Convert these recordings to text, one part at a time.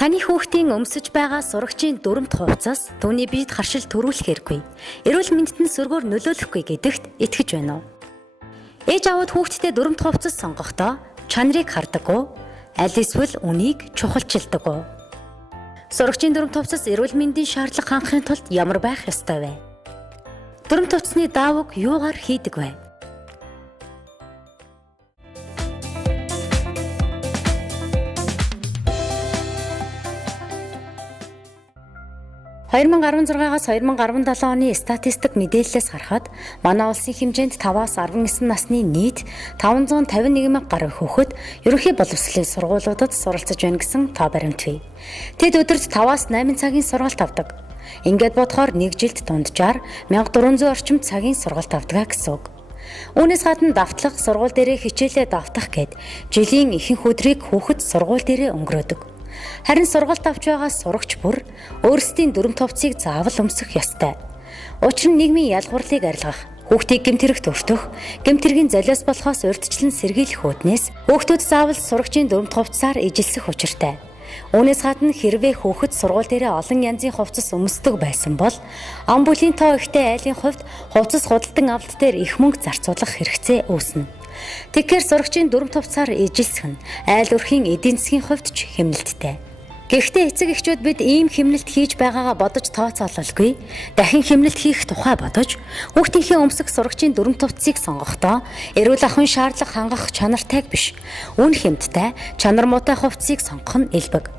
Таны хүүхдийн өмсөж байгаа сурагчийн дүрмт хувцас түүний биед харшил төрүүлэх хэрэггүй. Эрүүл мэндэд нь сөргөөр нөлөөлөхгүй гэдэгт итгэж байна уу? Ээж аауд хүүхдтэй дүрмт хувцас сонгохдоо чанарыг хардаггүй, аль эсвэл үнийг чухалчилдаг уу? Сурагчийн дүрмт хувцас эрүүл мэндийн шаардлага хангахын тулд ямар байх ёстой вэ? Дүрмт хувцасны даавууг юугаар хийдэг вэ? 2016-аас 2017 оны статистик мэдээллээс харахад манай улсын хэмжээнд 5-аас 19 насны нийт 551 мянга гаруй хүүхэд ерөнхий боловсролын сургуулиудад суралцж байна гэсэн тоо баримт бий. Тэд өдөрт 5-аас 8 цагийн сургалт авдаг. Ингээд бодохоор нэг жилд дунджаар 1400 орчим цагийн сургалт авдаг гэсэн үг. Үүнээс гадна давтлах, сургууль дээрээ хичээлээ давтах гэд жилийн ихэнх өдрийг хүүхэд сургууль дээрээ өнгөрөөдөг. Харин сургалт авч байгаа сурагч бүр өөрсдийн дүрмт хувцсыг заавал өмсөх ёстой. Учир нь нийгмийн ялгуурлыг арилгах, хүүхдийг гэмт хэрэгт өртөх, гэмт хэргийн золиос болохоос урьдчилан сэргийлэх үүднээс хүүхдүүд заавал сурагчийн дүрмт хувцсаар ижилсэх учиртай. Үүнээс гадна хэрвээ хүүхэд сургууль дээрээ олон янзын хувцас өмсдөг байсан бол ам бүлийн тоо ихтэй айлын хувьд хувцас худалдан авалт дээр их мөнгө зарцуулах хэрэгцээ үүснэ. Тэгэхээр сурагчийн дүрмт хувцсаар ижилсэх нь айл өрхийн эдийн засгийн хувьд ч хэмнэлттэй. Гэхдээ эцэг эхчүүд бид ийм хэмнэлт хийж байгаагаа бодож тооцоололгүй, дахин хэмнэлт хийх тухай бодож хүүхдийнхээ өмсөх сурагчийн дүрмт хувцсыг сонгохдоо эрүүл ахуйн шаардлага хангах чанартайг биш, үн хэмттэй чанар муутай хувцсыг сонгох нь элбэг.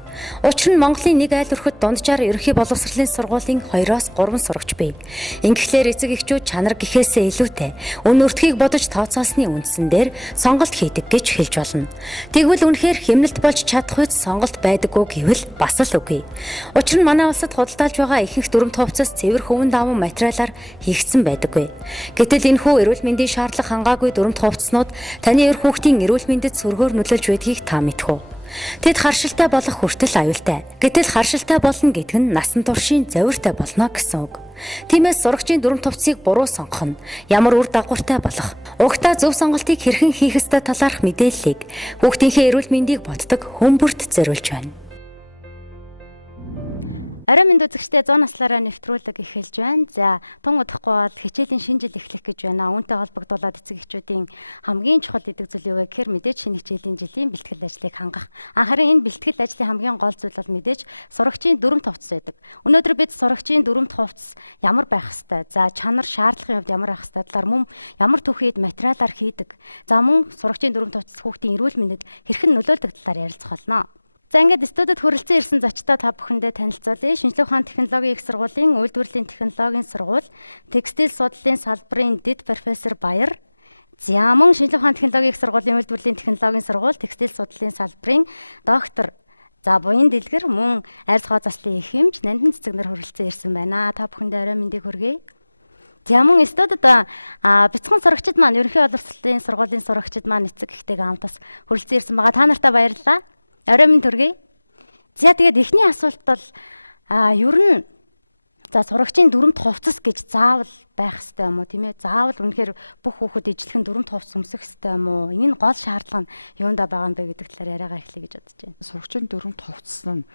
Учир нь Монголын нэг айл өрхөд дунджаар ерөнхий боловсролын сургуулийн 2-3 сурагч бий. Ингэхлээр эцэг эхчүүд чанар гэхээсээ илүүтэй үн өртгийг бодож тооцоолсны үндсэн дээр сонголт хийдэг гэж хэлж болно. Тэгвэл үнэхээр хэмнэлт болж чадах үед сонголт байдаггүй гэвэл бас л үгүй. Учир нь манай улсад худалдаалж байгаа ихэнх дүрмт хувцас цэвэр хөвөн даван материалаар хийгдсэн байдаггүй. Гэтэл энэхүү эрүүл мэндийн шаардлага хангаагүй дүрмт хувцснууд таны өр хүүхдийн эрүүл мэндэд сөргөөр нөлөөлж байдгийг та мэдэх үү? Тэд харшилтай болох хүртэл аюултай. Гэтэл харшилтай болно гэдэг нь насан туршийн завиртай болно гэсэн үг. Тиймээс сурагчийн дүрмт хувцсыг буруу сонгох нь ямар үр дагавартай болох. Угтаа зөв сонголтыг хэрхэн хийх ёстой талаарх мэдээллийг хүүхдийнхээ эрүүл мэндийг боддог хүмүүрт зориулж байна. Орой минь үзэгчдээ 100 наслаараа нэвтрүүлэг эхэлж байна. За, тун удахгүй бол хичээлийн шинэ жил эхлэх гэж байна. Үүнтэй холбогдуулаад эцэг эхчүүдийн хамгийн чухал гэдэг зүйл юу вэ гэхээр мэдээж шинэ хичээлийн жилийн бэлтгэл ажлыг хангах. Харин энэ бэлтгэл ажлын хамгийн гол зүйл бол мэдээж сурагчийн дүрмт хувцас байдаг. Өнөөдөр бид сурагчийн дүрмт хувцас ямар байх ёстой? За, чанар шаардлагын хувьд ямар байх ёстой талаар мөн ямар түүхийд материалаар хийдэг. За, мөн сурагчийн дүрмт хувцас хүүхдийн эрүүл мэндэд хэрхэн нөлөөлдөг талаар ярилцах болно. За ингээд студид хүрэлцэн ирсэн зочдоо та бүхэндээ танилцуулъя. Шинжлэх ухааны технологийн их сургуулийн үйлдвэрлэлийн технологийн сургууль, текстил судлалын салбарын дэд профессор Баяр. За мөн шинжлэх ухааны технологийн их сургуулийн үйлдвэрлэлийн технологийн сургууль, текстил судлалын салбарын доктор буян дэлгэр мөн арьс хоо заслын их хэмж Нандин цэцэгнэр хүрэлцэн ирсэн байна. Та бүхэндээ орой мэндийг хүргэе. За мөн студид бяцхан сурагчид маань ерөнхий боловсролын сургуулийн сурагчид маань эцэг эхтэйгээ хамтас хүрэлцэн ирсэн байгаа. Та нартай баярлалаа. Орой минь төргий. За тэгээд эхний асуулт бол ер нь за сурагчийн дүрмт хувцас гэж заавал байх ёстой юм уу тийм ээ? Заавал үнэхээр бүх хүүхэд ижилхэн дүрмт хувцас өмсөх ёстой юм уу? Энэ нь гол шаардлага нь юундаа байгаа юм бэ гэдэг талаар яриагаа эхлэе гэж бодож байна. Сурагчийн дүрмт хувцас нь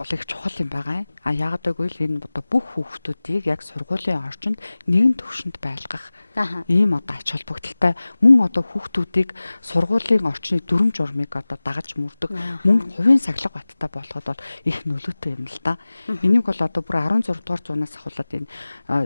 бол их чухал юм байгаа. Яагаад гэвэл энэ одоо бүх хүүхдүүдийг яг сургуулийн орчинд нэгэн төвшөнд байлгах ийм одоо ач холбогдолтой мөн одоо хүүхдүүдийг сургуулийн орчны дүрм журмыг одоо дагаж мөрдөг мөн хувийн сахилга баттай болгоход бол их нөлөөтэй юм л да. Энийг бол одоо бүр 16 дугаар зуунаас ахуулаад энэ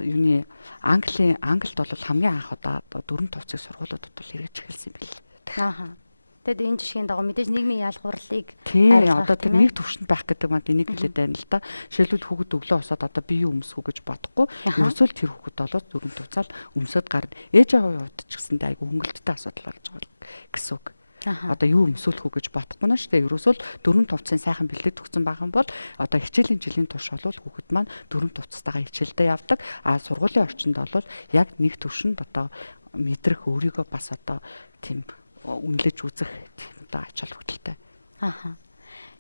юуны Англид бол хамгийн анх одоо дүрм товцыг сургуулиудад бол хэрэгж эхэлсэн юм байна. Тэгэд энэ жишгийн дагуу мэдээж нийгмийн ялгуурлыг одоо тэр нэг төвшөнд байх гэдэг манд энийг хэлээд байна л да. Жишээлбэл хүүхэд өглөө усаад одоо би юу өмсөх гэж бодохгүй. Ерөөсөө л тэр хүүхэд болоод дүрм туцаал өмсөд гарна. Ээж аавын хувьд ч гэсэндээ айгүй хөнгөлөлттэй асуудал болж байгаа гэсэн үг. Одоо юу өмсөөлөх үү гэж бодохгүй наа шүү дээ. Ерөөсөө л дүрм тувцын сайхан бэлдээд өгсөн байгаа юм бол одоо хичээлийн жилийн турш бол хүүхэд маань дүрм тувцтайгаа хичээлдээ явдаг. Сургуулийн орчинд бол яг нэг төвшөнд одоо мэдрэх өөрийгөө бас одоо тийм үнэлж үзэх тийм одоо ач холбогдолтой.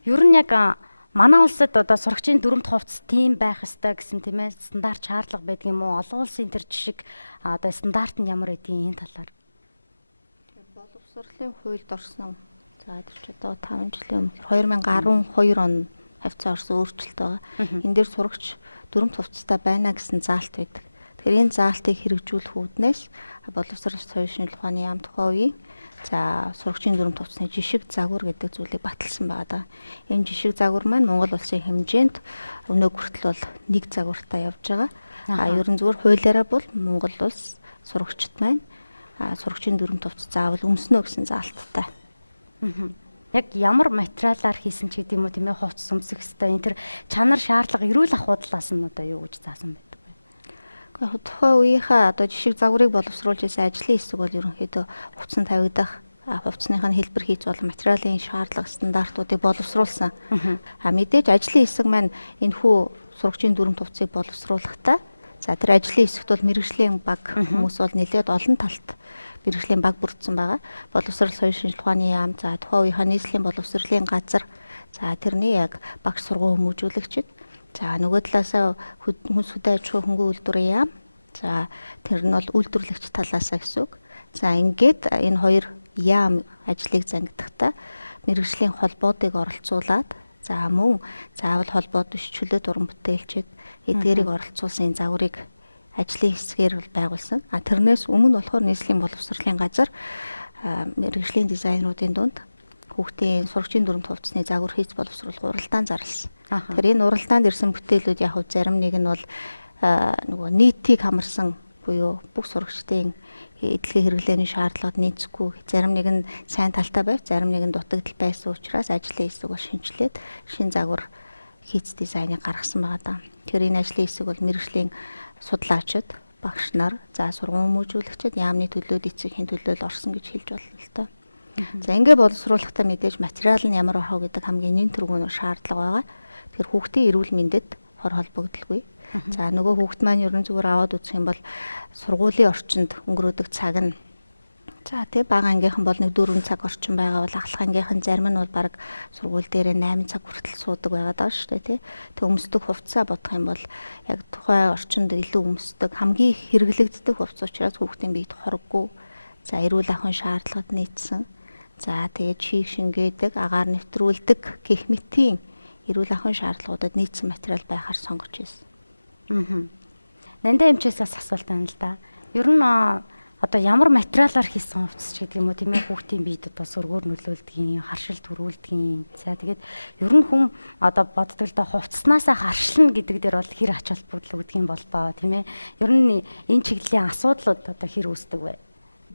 Ер нь яг манай улсад одоо сурагчийн дүрмт хувцас тийм байх ёстой гэсэн тийм ээ стандарт шаардлага байдаг юм уу? Олон улсын тэр жишг одоо стандарт нь ямар байдгийг энэ талаар. Боловсролын хуульд орсон. За тэр ч одоо 5 жилийн өмнө 2012 он хавцаа орсон өөрчлөлт байгаа. Энэ дээр сурагч дүрм хувцастай байна гэсэн заалт байдаг. Тэгэхээр энэ заалтыг хэрэгжүүлэх үүднээс боловсрол соёлын шинжилгээ ухааны яам тухайн үеийн за сурагчийн дүрм хувцасны жишг загвар гэдэг зүйлийг баталсан байгаа. Энэ жишг загвар маань Монгол улсын хэмжээнд өнөө хүртэл бол нэг загвартай явж байгаа. Ерөн зүгээр хуулиараа бол Монгол улс сурагчид маань сурагчийн дүрм хувцас заавал өмснө гэсэн заалттай. Яг ямар материалаар хийсэн ч гэдэг юм уу тийм ээ хувцас өмсөх хэвээр энэ төр чанар шаардлага эрүүл ахуйдлаас нь одоо юу гэж заасан байдаг вэ? Гэхдээ тухайн үеийнхээ одоо жишг загварыг боловсруулж байсан ажлын хэсэг бол ерөнхийдөө хувцсан тавигдах хувцсных нь хэлбэр хийж болох материалын шаардлага стандартуудыг боловсруулсан. Мэдээж ажлын хэсэг маань энэ хүү сурагчийн дүрм хувцсыг боловсруулахдаа за тэр ажлын хэсэгт бол мэргэжлийн баг хүмүүс бол нэлээд олон талт мэргэжлийн баг бүрдсэн байгаа. Боловсрол соёлын шинжилгээ ухааны яам, за тухайн үеийн нийслэлийн боловсролын газар, за тэрний яг багш сургууль хүмүүжүүлэгчид, за нөгөө талаасаа хүнс хөдөө аж ахуйн хөнгөн үйлдвэрийн яам, за тэр нь бол үйлдвэрлэгч талаасаа гэсэн үг. За ингээд энэ хоёр яам ажлыг зангидахдаа мэргэжлийн холбоодыг оролцуулаад за мөн заавал холбоод биш чөлөө дуран бүтээлчид эдгээрийг оролцуулсан энэ загварыг ажлын хэсгээр бол байгуулсан. Тэрнээс өмнө болохоор нийслэлийн боловсролын газар мэргэжлийн дизайнеруудын дунд хүүхдийн сурагчийн дүрм хувцсны загвар хийж боловсруулах уралдаан зарласан. Тэгэхээр энэ уралдаанд ирсэн бүтээлүүд яг зарим нэг нь бол нөгөө нийтийг хамарсан буюу бүх сурагчдын эдлэгийн хэрэглээний шаардлагад нийцэхгүй, зарим нэг нь сайн талтай байв, зарим нэг нь дутагдал байсан учраас ажлын хэсэг бол шинжилээд шин загвар хийц дизайныг гаргасан байгаа даа. Тэгэхээр энэ ажлын хэсэг бол мэргэжлийн судлаачид, багш нар, за сургууль хүмүүжүүлэгчид яамны төлөөд эцгийн төлөөл орсон гэж хэлж болно л доо. За ингээд боловсруулахдаа мэдээж материал нь ямар байх вэ гэдэг хамгийн нэн тэргүүн шаардлага байгаа. Тэгэхээр хүүхдийн эрүүл мэндэд хор холбогдолгүй. За нөгөө хүүхд маань ерөн зүгээр аваад үзэх юм бол сургуулийн орчинд өнгөрөөдөг цаг нь за тий бага ангийнхан бол нэг 4 цаг орчин байгаа бол ахлах ангийнхан зарим нь бол баг сургууль дээрээ 8 цаг хүртэл суудаг байгаа даа шүү дээ тий. Тэг өмсдөг хувцас бодох юм бол яг тухайн орчинд илүү өмсдөг хамгийн хэрэглэгддэг хувцас учраас хүүхдийн биед хороггүй. За эрүүл ахуйн шаардлагад нийцсэн. За тэгээд чийг шингээдэг, агаар нэвтрүүлдэг гэх мэтийн эрүүл ахуйн шаардлагуудад нийцсэн материал байхаар сонгож байсан. Нандаа эмчээс бас асуулт байна л да. Ер нь одоо ямар материалаар хийсэн хувцас ч гэдэг юм уу тийм ээ хүүхдийн биед одоо сөргөөр нөлөөлдгийн, харшил төрүүлдгийн. За тэгээд ер нь хүн одоо боддог л да хувцаснасаа харшилна гэдэг дээр бол хэр ач холбогдол үүдгийн болдоо тийм ээ. Ер нь энэ чиглэлийн асуудлууд одоо хэр үүсдэг вэ?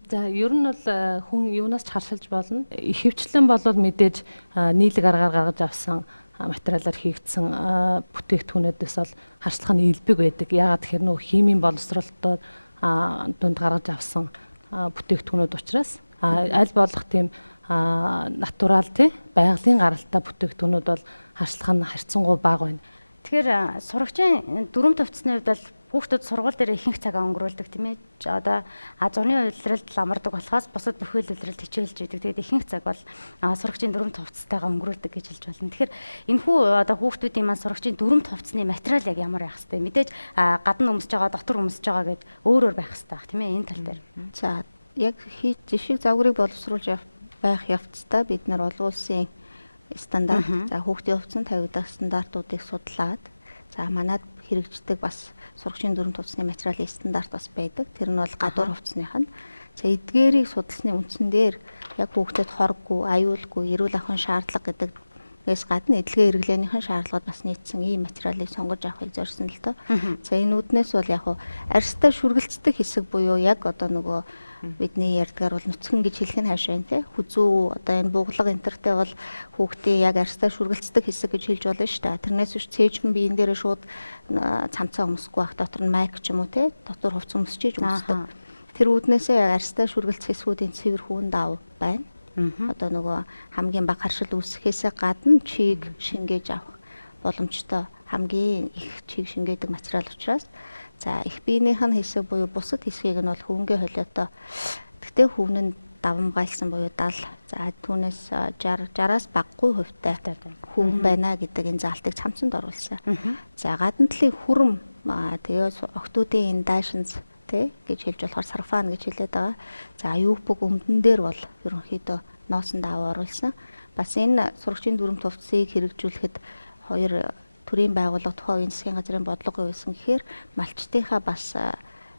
За ер нь бол хүн юунаас ч харшилж болно. Ихэвчлэн бол мэдээж нийлэг аргаар гаргаж авсан материалаар хийгдсэн бүтээгдэхүүнүүдээс бол харшлах нь илбэг байдаг. Яагаад тэгэхээр нөх химийн боловсролтод дунд гаргаж авсан бүтээгдэхүүнүүд учраас аль болох тийм натурал тий байгалийн гаралтай бүтээгдэхүүнүүд бол харшлах нь харьцангуй бага байна. Тэгэхээр сурагчийн дүрм хувцсны хувьд бол хүүхдүүд сургууль дээр ихэнх цагаа өнгөрүүлдэг тийм ээ. Одоо зуны улиралд ламардаг болохоос бусад бүхэл улиралд хичээлж идэг. Тэгээд ихэнх цаг бол сурагчийн дүрм хувцастайгаа өнгөрүүлдэг гэж хэлж болно. Тэгэхээр энэхүү одоо хүүхдүүдийн маань сурагчийн дүрм хувцсны материал яг ямар байх хэвтэй. Мэдээж гадна өмсөж байгаа, дотор өмсөж байгаа гэд өөр байх хэвтэй тийм ээ энэ тал дээр. За яг жишг загварыг боловсруулж байх явцдаа бид нар олон улсын стандарт, за хүүхдийн хувцсан тавигдах стандартуудыг судлаад за манад хэрэгждэг бас сурагчийн дүрм хувцсны материалын стандарт бас байдаг. Тэр нь бол гадуур хувцсных нь. За эдгээрийг судалсны үндсэн дээр яг хүүхдэд хорггүй, аюулгүй, эрүүл ахуйн шаардлага гэдэгээс гадна эдлэгийн хэрэглээнийхэн шаардлагад бас нийцсэн ийм материалыг сонгож авахыг зорьсон л доо. За энэ үүднээс бол яг арьстай шүргэлцдэг хэсэг буюу яг одоо нөгөө бидний ярьдгаар бол нүцгэн гэж хэлэх нь хаашаа те хүзүү одоо энэ буглага энтертэй бол хүүхдийн яг арьстай шүргэлцдэг хэсэг гэж хэлж болно шүү дээ. Тэрнээс биш цээжмэн биен дээрээ шууд цамцаа өмсөхгүй байх дотор нь майк ч юм уу те дотор хувц өмсчиж өмсдөг. Тэр үүднээсээ арьстай шүргэлцэх хэсгүүдийн цэвэр хүүн дав байна. Одоо нөгөө хамгийн бага харшил үүсгэхээс гадна чийг шингээж авах боломжтой хамгийн их чийг шингээдэг материал учраас за их биенийх нь хэсэг буюу бусад хэсгийг нь бол хөвөнгө холиотой. Тэгтээ хөвн нь давамгайлсан буюу 70. За түүнээс 60-аас багагүй хувьтай хөвн байна гэдэг энэ заалтыг цамцанд оруулсан. За гадна талын хүрм тэгээ октоодын индашнс тэ гэж хэлж болохоор сарфан гэж хэлээд байгаа. За юупг өмдөн дээр бол ерөнхийдөө ноосон даав оруулсан. Бас энэ сурагчийн дүрм хувцсыг хэрэгжүүлэхэд хоёр төрийн байгууллага тухайн үеийн засгийн газрын бодлого байсан гэхээр малчтынхаа бас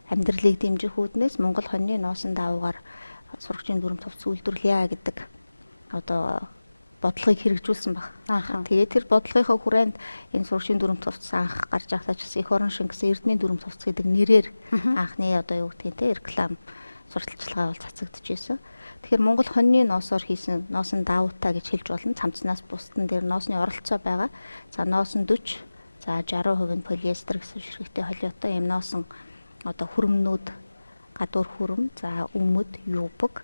амьдралыг дэмжих үүднээс Монгол хоньны нуусан даавуугаар сурагчийн дүрм товц үйлдвэрлэе гэдэг бодлогыг хэрэгжүүлсэн баг. Тэгээд тэр бодлогынхаа хүрээнд энэ сурагчийн дүрм товц анх гарч байхдаа ч их орон шингэсэн эрдмийн дүрм товц гэдэг нэрээр анхны юу гэдгийг те реклам сурталчилгаа бол цацагдж байсан. Тэгэхээр Монгол хоньны ноосоор хийсэн ноосон даавуутай гэж хэлж болно. Цамцнаас бусдын дээр ноосны оролцоо байгаа. За ноос нь 40, за 60% нь полиэстер гэсэн ширхэгтэй холиотой юм ноосон хүрэмнүүд, гадуур хүрэм, за өмд, юбг,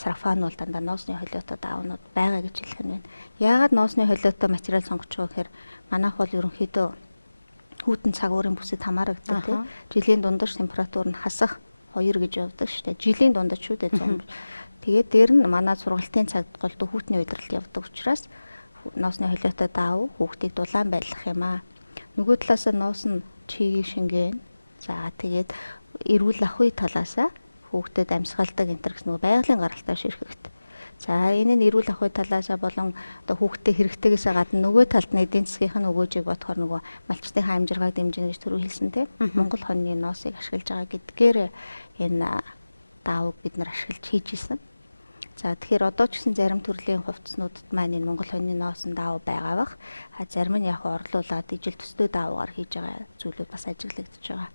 сарафан бол дандаа ноосны холиотой даавнууд байгаа гэж хэлэх нь байна. Яагаад ноосны холиотой материал сонгож байгаа гэхээр манайх бол ерөнхийдөө хүйтэн цагуурын бүсэд хамаарагддаг тийм. Жилийн дундаж температур нь хасах 2 гэж явдаг шүү дээ. Жилийн дундаж шүү дээ 100. Тэгээд дээр нь манай сургалтын цагт голдуу хүүтний удирдалт явдаг учраас ноосны холиотой даав хүүхдийг дулаан байлгах юм аа. Нөгөө талаас нь ноос нь чигийн шингэн. За тэгээд эрүүл ахуй талаасаа хүүхдэд амьсгалдаг энэ гэсэн нөгөө байгалийн гаралтай ширхэгт. За энэ нь эрүүл ахуй талаасаа болон хүүхдэд хэрэгтэйгээс гадна нөгөө талд нь эдийн засгийн өгөөжийг бодохоор нөгөө малчтынхаа амжиргааг дэмжинэ гэж түрүү хэлсэн тийм. Монгол хоньны ноосыг ашиглаж байгаа гэдгээр энэ даавыг бид нар ашиглаж хийж исэн. За тэгэхээр одоо ч гэсэн зарим төрлийн хувцснуудад маань энэ Монгол хоньны ноосон даав байгаа бах. Зарим нь яг орлуулад ижил төстэй даавгаар хийж байгаа зүйлүүд бас ажиглагдаж байгаа.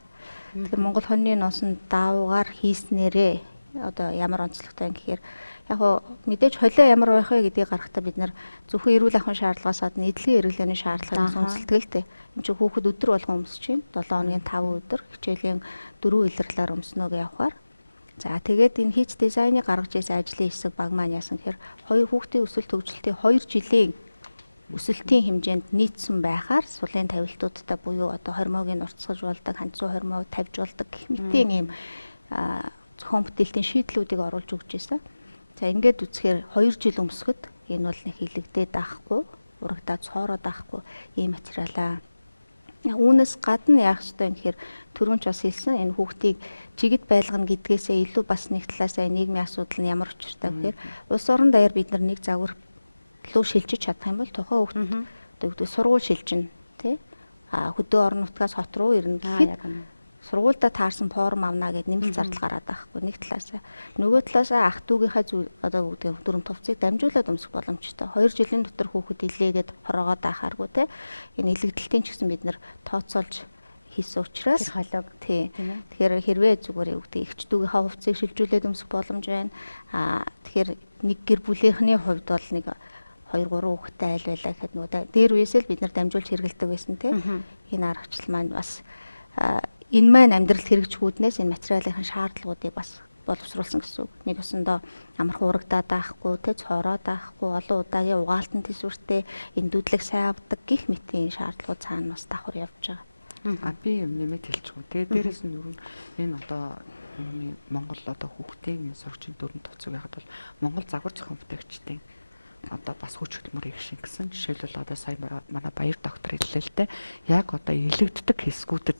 Тэгэхээр Монгол хоньны ноосон даавгаар хийснээрээ одоо ямар онцлогтой юм гэхээр яг мэдээж холио ямар байх вэ гэдгийг гаргахтаа бид нар зөвхөн эрүүл ахуйн шаардлагаас гадна эдлэгийн эргэлгээний шаардлагаас үнэлдэг л дээ. Энд чинь хүүхэд өдөр болгон өмсөж байна. 7 хоногийн 5 өдөр хичээлийн 4 илэрлэлээр өмснөг явахаар. За тэгээд энэ хийц дизайны гаргаж ирсэн ажлын хэсэг баг маань яасан гэхээр хоёр хүүхдийн өсөлт хөгжилтийн 2 жилийн өсөлтийн хэмжээнд нийцсэн байхаар сулын тавилтуудтай буюу одоо хормогийн уртсгаж болдог, ханцуу хормог тавьж болдог гэх мэтийн ийм зохион бүтээлтийн шийдлүүдийг оруулж өгч ирсэн. За ингээд үзэхээр 2 жил өмсгөд энэ бол нэг хилэгдээд даахгүй, урагдаад цоороод даахгүй ийм материалаа. Үүнээс гадна яах ёстой юм гэхээр түрүүн ч бас хэлсэн энэ хүүхдийг жигд байлгана гэдгээсээ илүү бас нэг талаасаа нийгмийн асуудал нь ямар учиртай гэхээр улс орон даяар бид нар нэг загвар луу шилжиж чадах юм бол тухайн хүүхд сургууль шилжинэ тий хөдөө орон нутгаас хот руу ирнэ гэхэд сургуультай таарсан форм авна гэд нэмэлт зардал гараад байхгүй нэг талаасаа нөгөө талаасаа ах дүүгийнхаа одоо үгдээ дүрм товцыг дамжуулаад өмсөх боломжтой 2 жилийн дотор хүүхэд илээгээд хороогоод ахааргүй те энэ илэгдэлтийн ч гэсэн бид нар тооцоолж хийсэн учраас холог тий тэгэхээр хэрвээ зүгээр үгдээ ихч дүүгийнхаа хувцсыг шилжүүлээд өмсөх боломж байна тэгэхээр нэг гэр бүлийнхний хувьд бол нэг 2 3 хүүхэдтэй айл байлаа гэхэд нөгөө дээр үесээ л бид нар дамжуулж хэрэгэлдэг байсан те энэ аргачлал маань бас энэ маань амьдралд хэрэгжихүүднээс энэ материалын шаардлагуудыг бас боловсруулсан гэсэн үг. Нэг өсөндөө амархан урагдаад байхгүй, тэ цороод байхгүй, олон удаагийн угаалтын төсвөртэй энэ дүүдлэг сайн авдаг гих мэтийн шаардлагууд цаана бас давхар явж байгаа. Би юм нэмэт хэлчихв. Тэгээ дээрэс нь юу энэ одоо Монгол одоо хүүхдийн сургуулийн дүрм товцог яхад бол Монгол загвар зохион бүтээгчдийн одоо бас хүч хөдөлмөрийг шингэсэн. Жишээлбэл одоо сая манай баяр доктор хэллээ л дээ. Яг одоо илэгддэг хэсгүүдэд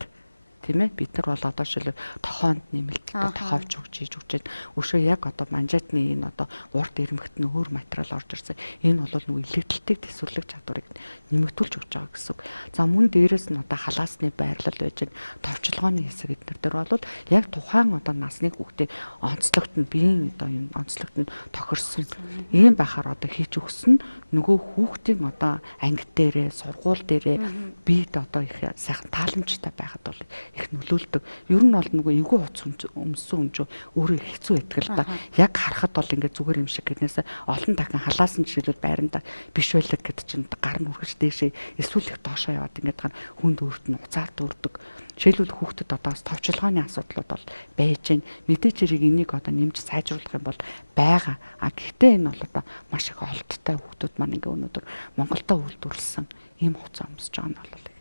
тийм ээ бид нар бол одоо шил тохоонд нэмэлттэй тохоовч өгч хийж өгч байна. Өшөө яг одоо манжаатны энэ одоо урд ирмэгт нөхөр материал орж ирсэн. Энэ бол нөгөө илэгдэлтийг төсвөрлөх чадварыг нэмэгдүүлж өгч байгаа гэсэн үг. За мөн дээрэс нь одоо халаасны байрлал байж гэн товчлогооны хэсэг эднэр дээр бол яг тухайн одоо насны хүүхдээ онцлогт нь биеийн одоо энэ онцлогт нь тохирсон. Ийм байхаар одоо хийж өгсөн нөгөө хүүхдийн одоо анги дээрээ сургууль дээрээ биед одоо их сайхан тааламжтай байхад бол их нөлөөлдөг. Ер нь бол нөгөө эвгүй хуц өмссөн өмжөө өөрөө хэцүү байдаг л да. Яг харахад бол ингээд зүгээр юм шиг гэнээс олон дахин халаасан жишээлбэл байранда биш байлаг гэдэг чинь гар нь үргэж дээшээ эсвэл их доошоо яваад ингээд ган хүнд өөрт нь уцаар дүүрдэг. Жишээлбэл хүүхдэд одоо товчлогооны асуудлууд бол байж гэн мэдээч хэрэг энийг одоо нэмж сайжруулах юм бол байгаа. Гэхдээ энэ бол одоо маш их олдтой хүүхдүүд маань ингээд өнөөдөр Монголдо үйлдвэрлэсэн ийм хуцаа өмсөж байгаа нь бол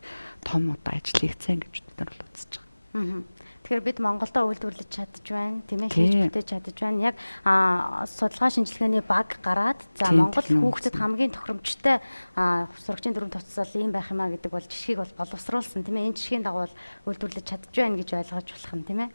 том одоо ажил хийцэн гэж бид нар бол үзэж байгаа. Тэгэхээр бид Монголдо үйлдвэрлэж чадж байна, тийм ээ, хийж бүтээж чадж байна. Яг судалгаа шинжилгээний баг гараад за Монгол хүүхдэд хамгийн тохиромжтой сурагчийн дүрм товцол ийм байх юмаа гэдэг бол жишгийг бол боловсруулсан, тийм ээ. Энэ жишгийн дагуу үйлдвэрлэж чадж байна гэж ойлгож болох юм, тийм ээ.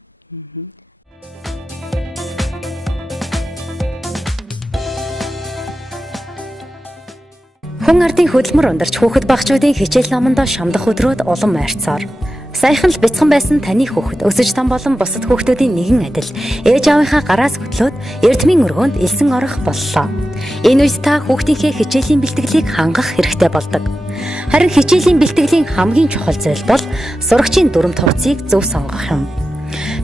Хүн ардын хөдөлмөр ундарч хүүхэд багчуудын хичээл намандаа шамдах өдрүүд улам ойрцоор. Саяхан л бяцхан байсан таны хүүхэд өсөж том болон бусад хүүхдүүдийн нэгэн адил ээж аавынхаа гараас хөдлөөд эрдмийн өргөөнд элсэн орох боллоо. Энэ үед та хүүхдийнхээ хичээлийн бэлтгэлийг хангах хэрэгтэй болдог. Харин хичээлийн бэлтгэлийн хамгийн чухал зүйл бол сурагчийн дүрмт хувцсыг зөв сонгох юм.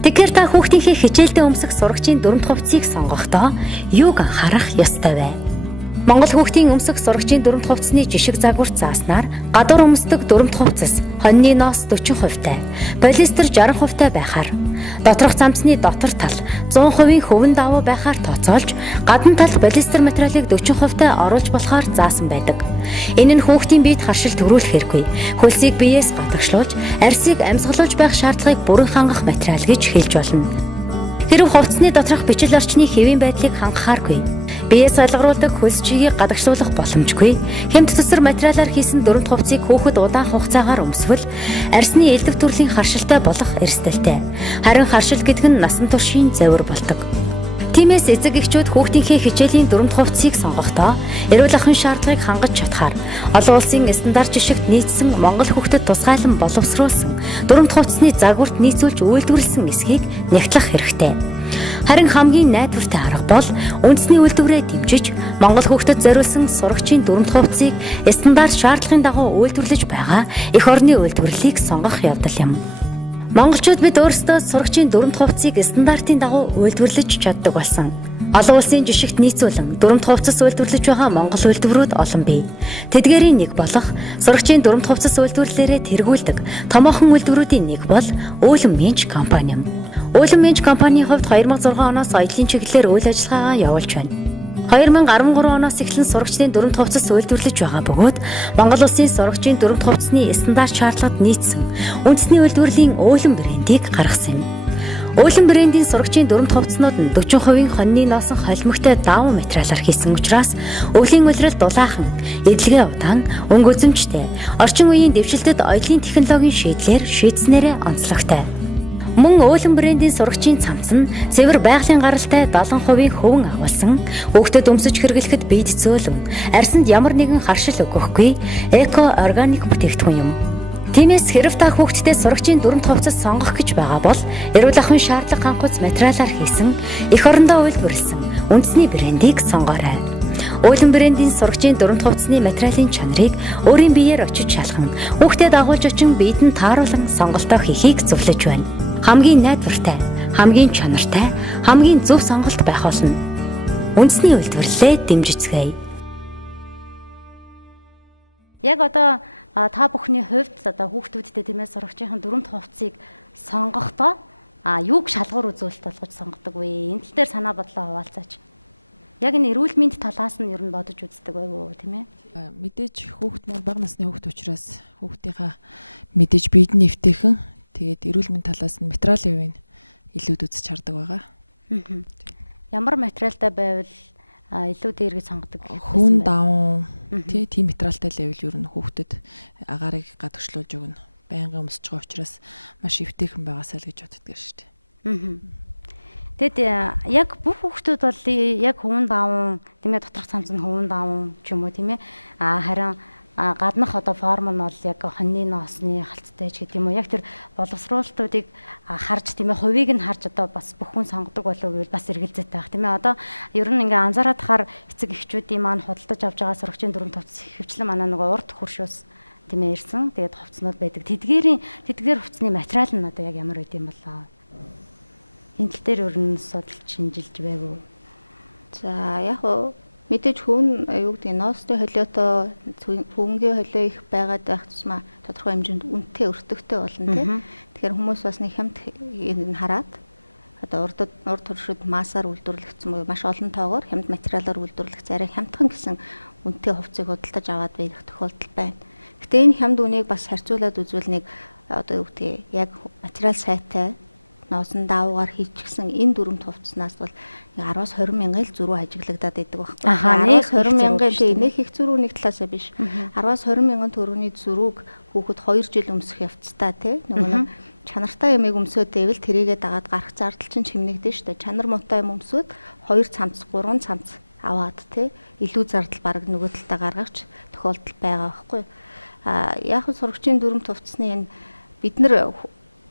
Тэгэхээр та хүүхдийнхээ хичээлдээ өмсөх сурагчийн дүрмт хувцсыг сонгохдоо юуг анхаарах ёстой вэ? Монгол хүүхдийн өмсөх сурагчийн дүрмт хувцсны жишг загварт зааснаар гадуур өмсдөг дүрмт хувцас хоньны ноос 40%-тай, полиэстер 60%-тай байхаар, доторх цамцны дотор тал 100% хөвөн давуу байхаар тооцоолж, гадна талд полиэстер материалыг 40%-тай оруулж болохоор заасан байдаг. Энэ нь хүүхдийн биед харшил төрүүлэх хэрэггүй. Хөлсийг биеэс гадагшлуулж, арьсыг амьсгалуулж байх шаардлагыг бүрэн хангах материал гэж хэлж болно. Хэрв хувцсны доторх бичил орчны хэвийн байдлыг хангахааргүй, биеэс ялгаруулдаг хөлс чигийг гадагшлуулах боломжгүй, хямд төсөр материалаар хийсэн дүрмт хувцсыг хүүхэд удаан хугацаагаар өмсвөл арьсны элдв төрлийн харшилтай болох эрсдэлтэй. Харин харшил гэдэг нь насан туршийн завир болдог. Тиймээс эцэг эхчүүд хүүхдийнхээ хичээлийн дүрмт хувцсыг сонгохдоо эрүүл ахуйн шаардлагыг хангаж чадхаар олон улсын стандарт жишгт нийцсэн Монгол хүүхдэд тусгайлан боловсруулсан дүрмт хувцсны загварт нийцүүлж үйлдвэрлэсэн эсхийг нягтлах хэрэгтэй. Харин хамгийн найдвартай арга бол үндэсний үйлдвэрээ дэмжиж Монгол хүүхдэд зориулсан сурагчийн дүрмт хувцсыг стандарт шаардлагын дагуу үйлдвэрлэж байгаа эх орны үйлдвэрлэлийг сонгох явдал юм. Монголчууд бид өөрсдөө сурагчийн дүрмт хувцсыг стандартын дагуу үйлдвэрлэж чаддаг болсон. Олон улсын жишгт нийцүүлэн дүрмт хувцас үйлдвэрлэж байгаа Монгол үйлдвэрүүд олон бий. Тэдгээрийн нэг болох сурагчийн дүрмт хувцас үйлдвэрлэлээрээ тэргүүлдэг томоохон үйлдвэрүүдийн нэг бол Uelun менч компани юм. Uelun менч компанийн хувьд 2006 оноос соёлын чиглэлээр үйл ажиллагаагаа явуулж байна. 2013 оноос эхлэн сурагчдын дүрмт хувцас үйлдвэрлэж байгаа бөгөөд Монгол улсын сурагчийн дүрмт хувцсны стандарт шаардлагад нийцсэн үндэсний үйлдвэрлэлийн Uelun брендийг гаргасан юм. Uelun брендийн сурагчийн дүрмт хувцснууд нь 40% хоньны носон холимогтой давуу материалаар хийсэн учраас өвлийн улирал дулаахан, эдлэгээ удаан, өнгө үзэмжтэй, орчин үеийн дэвшилтэд оёлын технологийн шийдлэр шийдснээрээ онцлогтой. Мөн Uelun брендийн сурагчийн цамц нь цэвэр байгалийн гаралтай 70% хөвөн агуулсан, хүүхдэд өмсөж хэрэглэхэд биед зөөлөн, арьсанд ямар нэгэн харшил өгөхгүй эко органик бүтээгдэхүүн юм. Тиймээс хэрв та хүүхдтэй сурагчийн дүрмт хувцас сонгох гэж байгаа бол эрүүл ахуйн шаардлага хангуйц материалаар хийсэн, эх орондоо үйлдвэрлэсэн үндэсний брендийг сонгоорой. Uelun брендийн сурагчийн дүрмт хувцсны материалын чанарыг өөрийн биеэр очиж шалхан, хүүхдэд агуулж очин биед нь тааруулан сонголтоо хийхийг зөвлөж байна. Хамгийн найдвартай, хамгийн чанартай, хамгийн зөв сонголт байх болно. Үндэсний үйлдвэрлэлээ дэмжицгээе. Яг одоо та бүхний хувьд одоо хүүхдүүдтэй тийм ээ сурагчийн дүрмт хувцсыг сонгохдоо юуг шалгуур үзүүлэлт болгож сонгодог вэ? Энэ тал дээр санаа бодлоо хуваалцаач. Яг энэ эрүүл мэнд талаас нь ер нь бодож үздэг байв уу тийм ээ? Мэдээж хүүхд маань бага насны хүүхд учраас хүүхдийнхаа мэдээж биед нь эвтэйхэн тэгээд эрүүл мэнд талаас нь материалын хувийг илүүд үзэж хардаг байгаа. Ямар материалтай байвал илүү дээр гэж сонгодог хүн даван тийм материалтай л байвал ер нь хүүхдэд агаарыг гадагшлуулж өгнө. Байнгын өмсөж байгаа учраас маш эвтэйхэн байгаасаа л гэж боддог шүү дээ. Тэгэд яг бүх хүүхдүүд бол яг хөвөн даван тийм ээ доторх цамц нь хөвөн даван ч юм уу тийм ээ харин гаднах одоо форм нь бол яг хоньны ноосны халттай ч гэдэг юм уу яг тэр боловсруулалтуудыг харж тийм ээ хувийг нь харж одоо бас бүх хүн сонгодог болов уу бас эргэлзээтэй байх тийм ээ одоо ер нь ингээ анзаараад хахаар эцэг эхчүүдийн маань худалдаж авч байгаа сурагчийн дүрмт хувцс хөвчлэн манай нөгөө урд хуршуус тийм ээ ирсэн тэгээд хувцснууд байдаг тэдгээр хувцсны материал нь одоо яг ямар байд юм болоо энэ тал дээр ер нь судалж шинжилж байв уу? За яг мэдээж хүн юу гэдэг ноостой холиотой хөвөнгийн холио их байгаад байх тусмаа тодорхой хэмжээнд үнэтэй өртөгтэй болно тийм. Тэгэхээр хүмүүс бас нэг хямд хараад одоо урд туршид маасаар үйлдвэрлэгдсэн буюу маш олон тоогоор хямд материалаар үйлдвэрлэгдсэн арай хямдхан гэсэн үнэтэй хувцсыг худалдаж аваад байх тохиолдол байна. Гэтэ энэ хямд үнийг бас харьцуулаад үзвэл нэг одоо юу гэдэг яг материал сайтай носон даавуугаар хийчихсэн энэ дүрмт хувцснаас бол 10-20 мянган л зөрүү хажиглагдаад байдаг байхгүй. 10-20 мянган тийм нэг их зөрүү нэг талаасаа биш. 10-20 мянган төгрөгийн зөрүүг хүүхэд 2 жил өмсөх явцтай тий. Нөгөө чанартай ямыг өмсөөд байвал тэрийгээ дагаад гарах зардал чинь чимнэгдэн шүү дээ. Чанар муутай юм өмсөөд 2 цамц, 3 цамц аваад тий илүү зардал бараг нөгөө талдаа гаргаач тохиолдол байгаа байхгүй. Яг нь сурагчийн дүрмт хувцсны энэ бид нар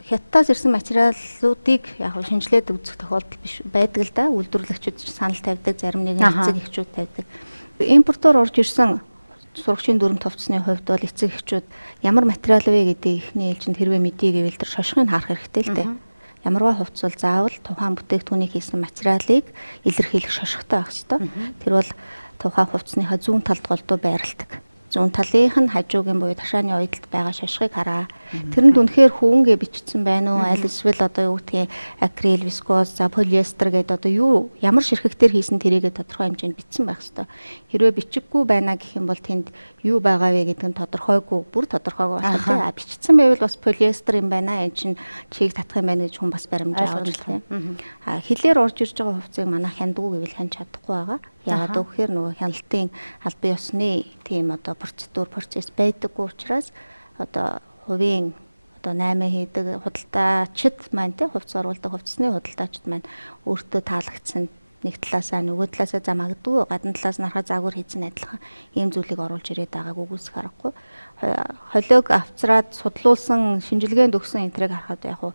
хятадаас ирсэн материалуудыг яг нь шинжилээд үзэх тохиолдол биш байдаг л да. Үйлдвэрлэгчид санал тавьдаг, зарим нэгэн эцэг эхчүүд тавьдаг. Импортоор орж ирсэн сурагчийн дүрмт хувцсны хувьд бол эцэг эхчүүд ямар материал вэ гэдэг ихний ээлжинд хэрвээ мэдээ гэвэл тэр шошгыг харах хэрэгтэй л дээ. Ямарваа хувцс бол заавал тухайн бүтээгдэхүүний хийсэн материалыг илэрхийлэх шошготой байх ёстой. Тэр бол тухайн хувцсныхаа зүүн талд голдуу байрладаг. Зүүн талынх нь хажуугийн буюу ташааны ойдолд байгаа шошгыг хараа. Тэрэнд үнэхээр хүүнгээ бичсэн байна уу? Аль эсвэл одоо юу гэдгийг акрил, вискоз, полиэстер гэдэг одоо юу ямар ширхэгтэр хийсэн тэрийгэ тодорхой хэмжээнд бичсэн байх ёстой. Хэрвээ бичиггүй байна гэх юм бол тэнд юу байгаа вэ гэдэг нь тодорхойгүй, бүр тодорхойгүй болох тийм. Бичсэн байвал бас полиэстер юм байна. Энэ чинь чийг татах юм байна гэж хүн бас баримжаа авч тийм. Хилээр орж ирж байгаа хувцсыг манайх хяндгүй гэвэл хянж чадахгүй байгаа. Яагаад гэвэл нөгөө хяналтын албан ёсны тийм одоо процесс байдаггүй учраас одоо хувийн одоо 8 хийдэг худалдаачид маань тий хувцс оруулдаг хувцсны худалдаачид маань өөртөө таалагдсан нэг талаасаа нөгөө талаасаа за магадгүй гадна талаас нь харахад загвар хийсэн адилхан ийм зүйлийг оруулж ирээд байгааг үгүйсэх аргагүй. Холиог авцраад судлуулсан шинжилгээнд өгсөн энтрийг харахад яг хуу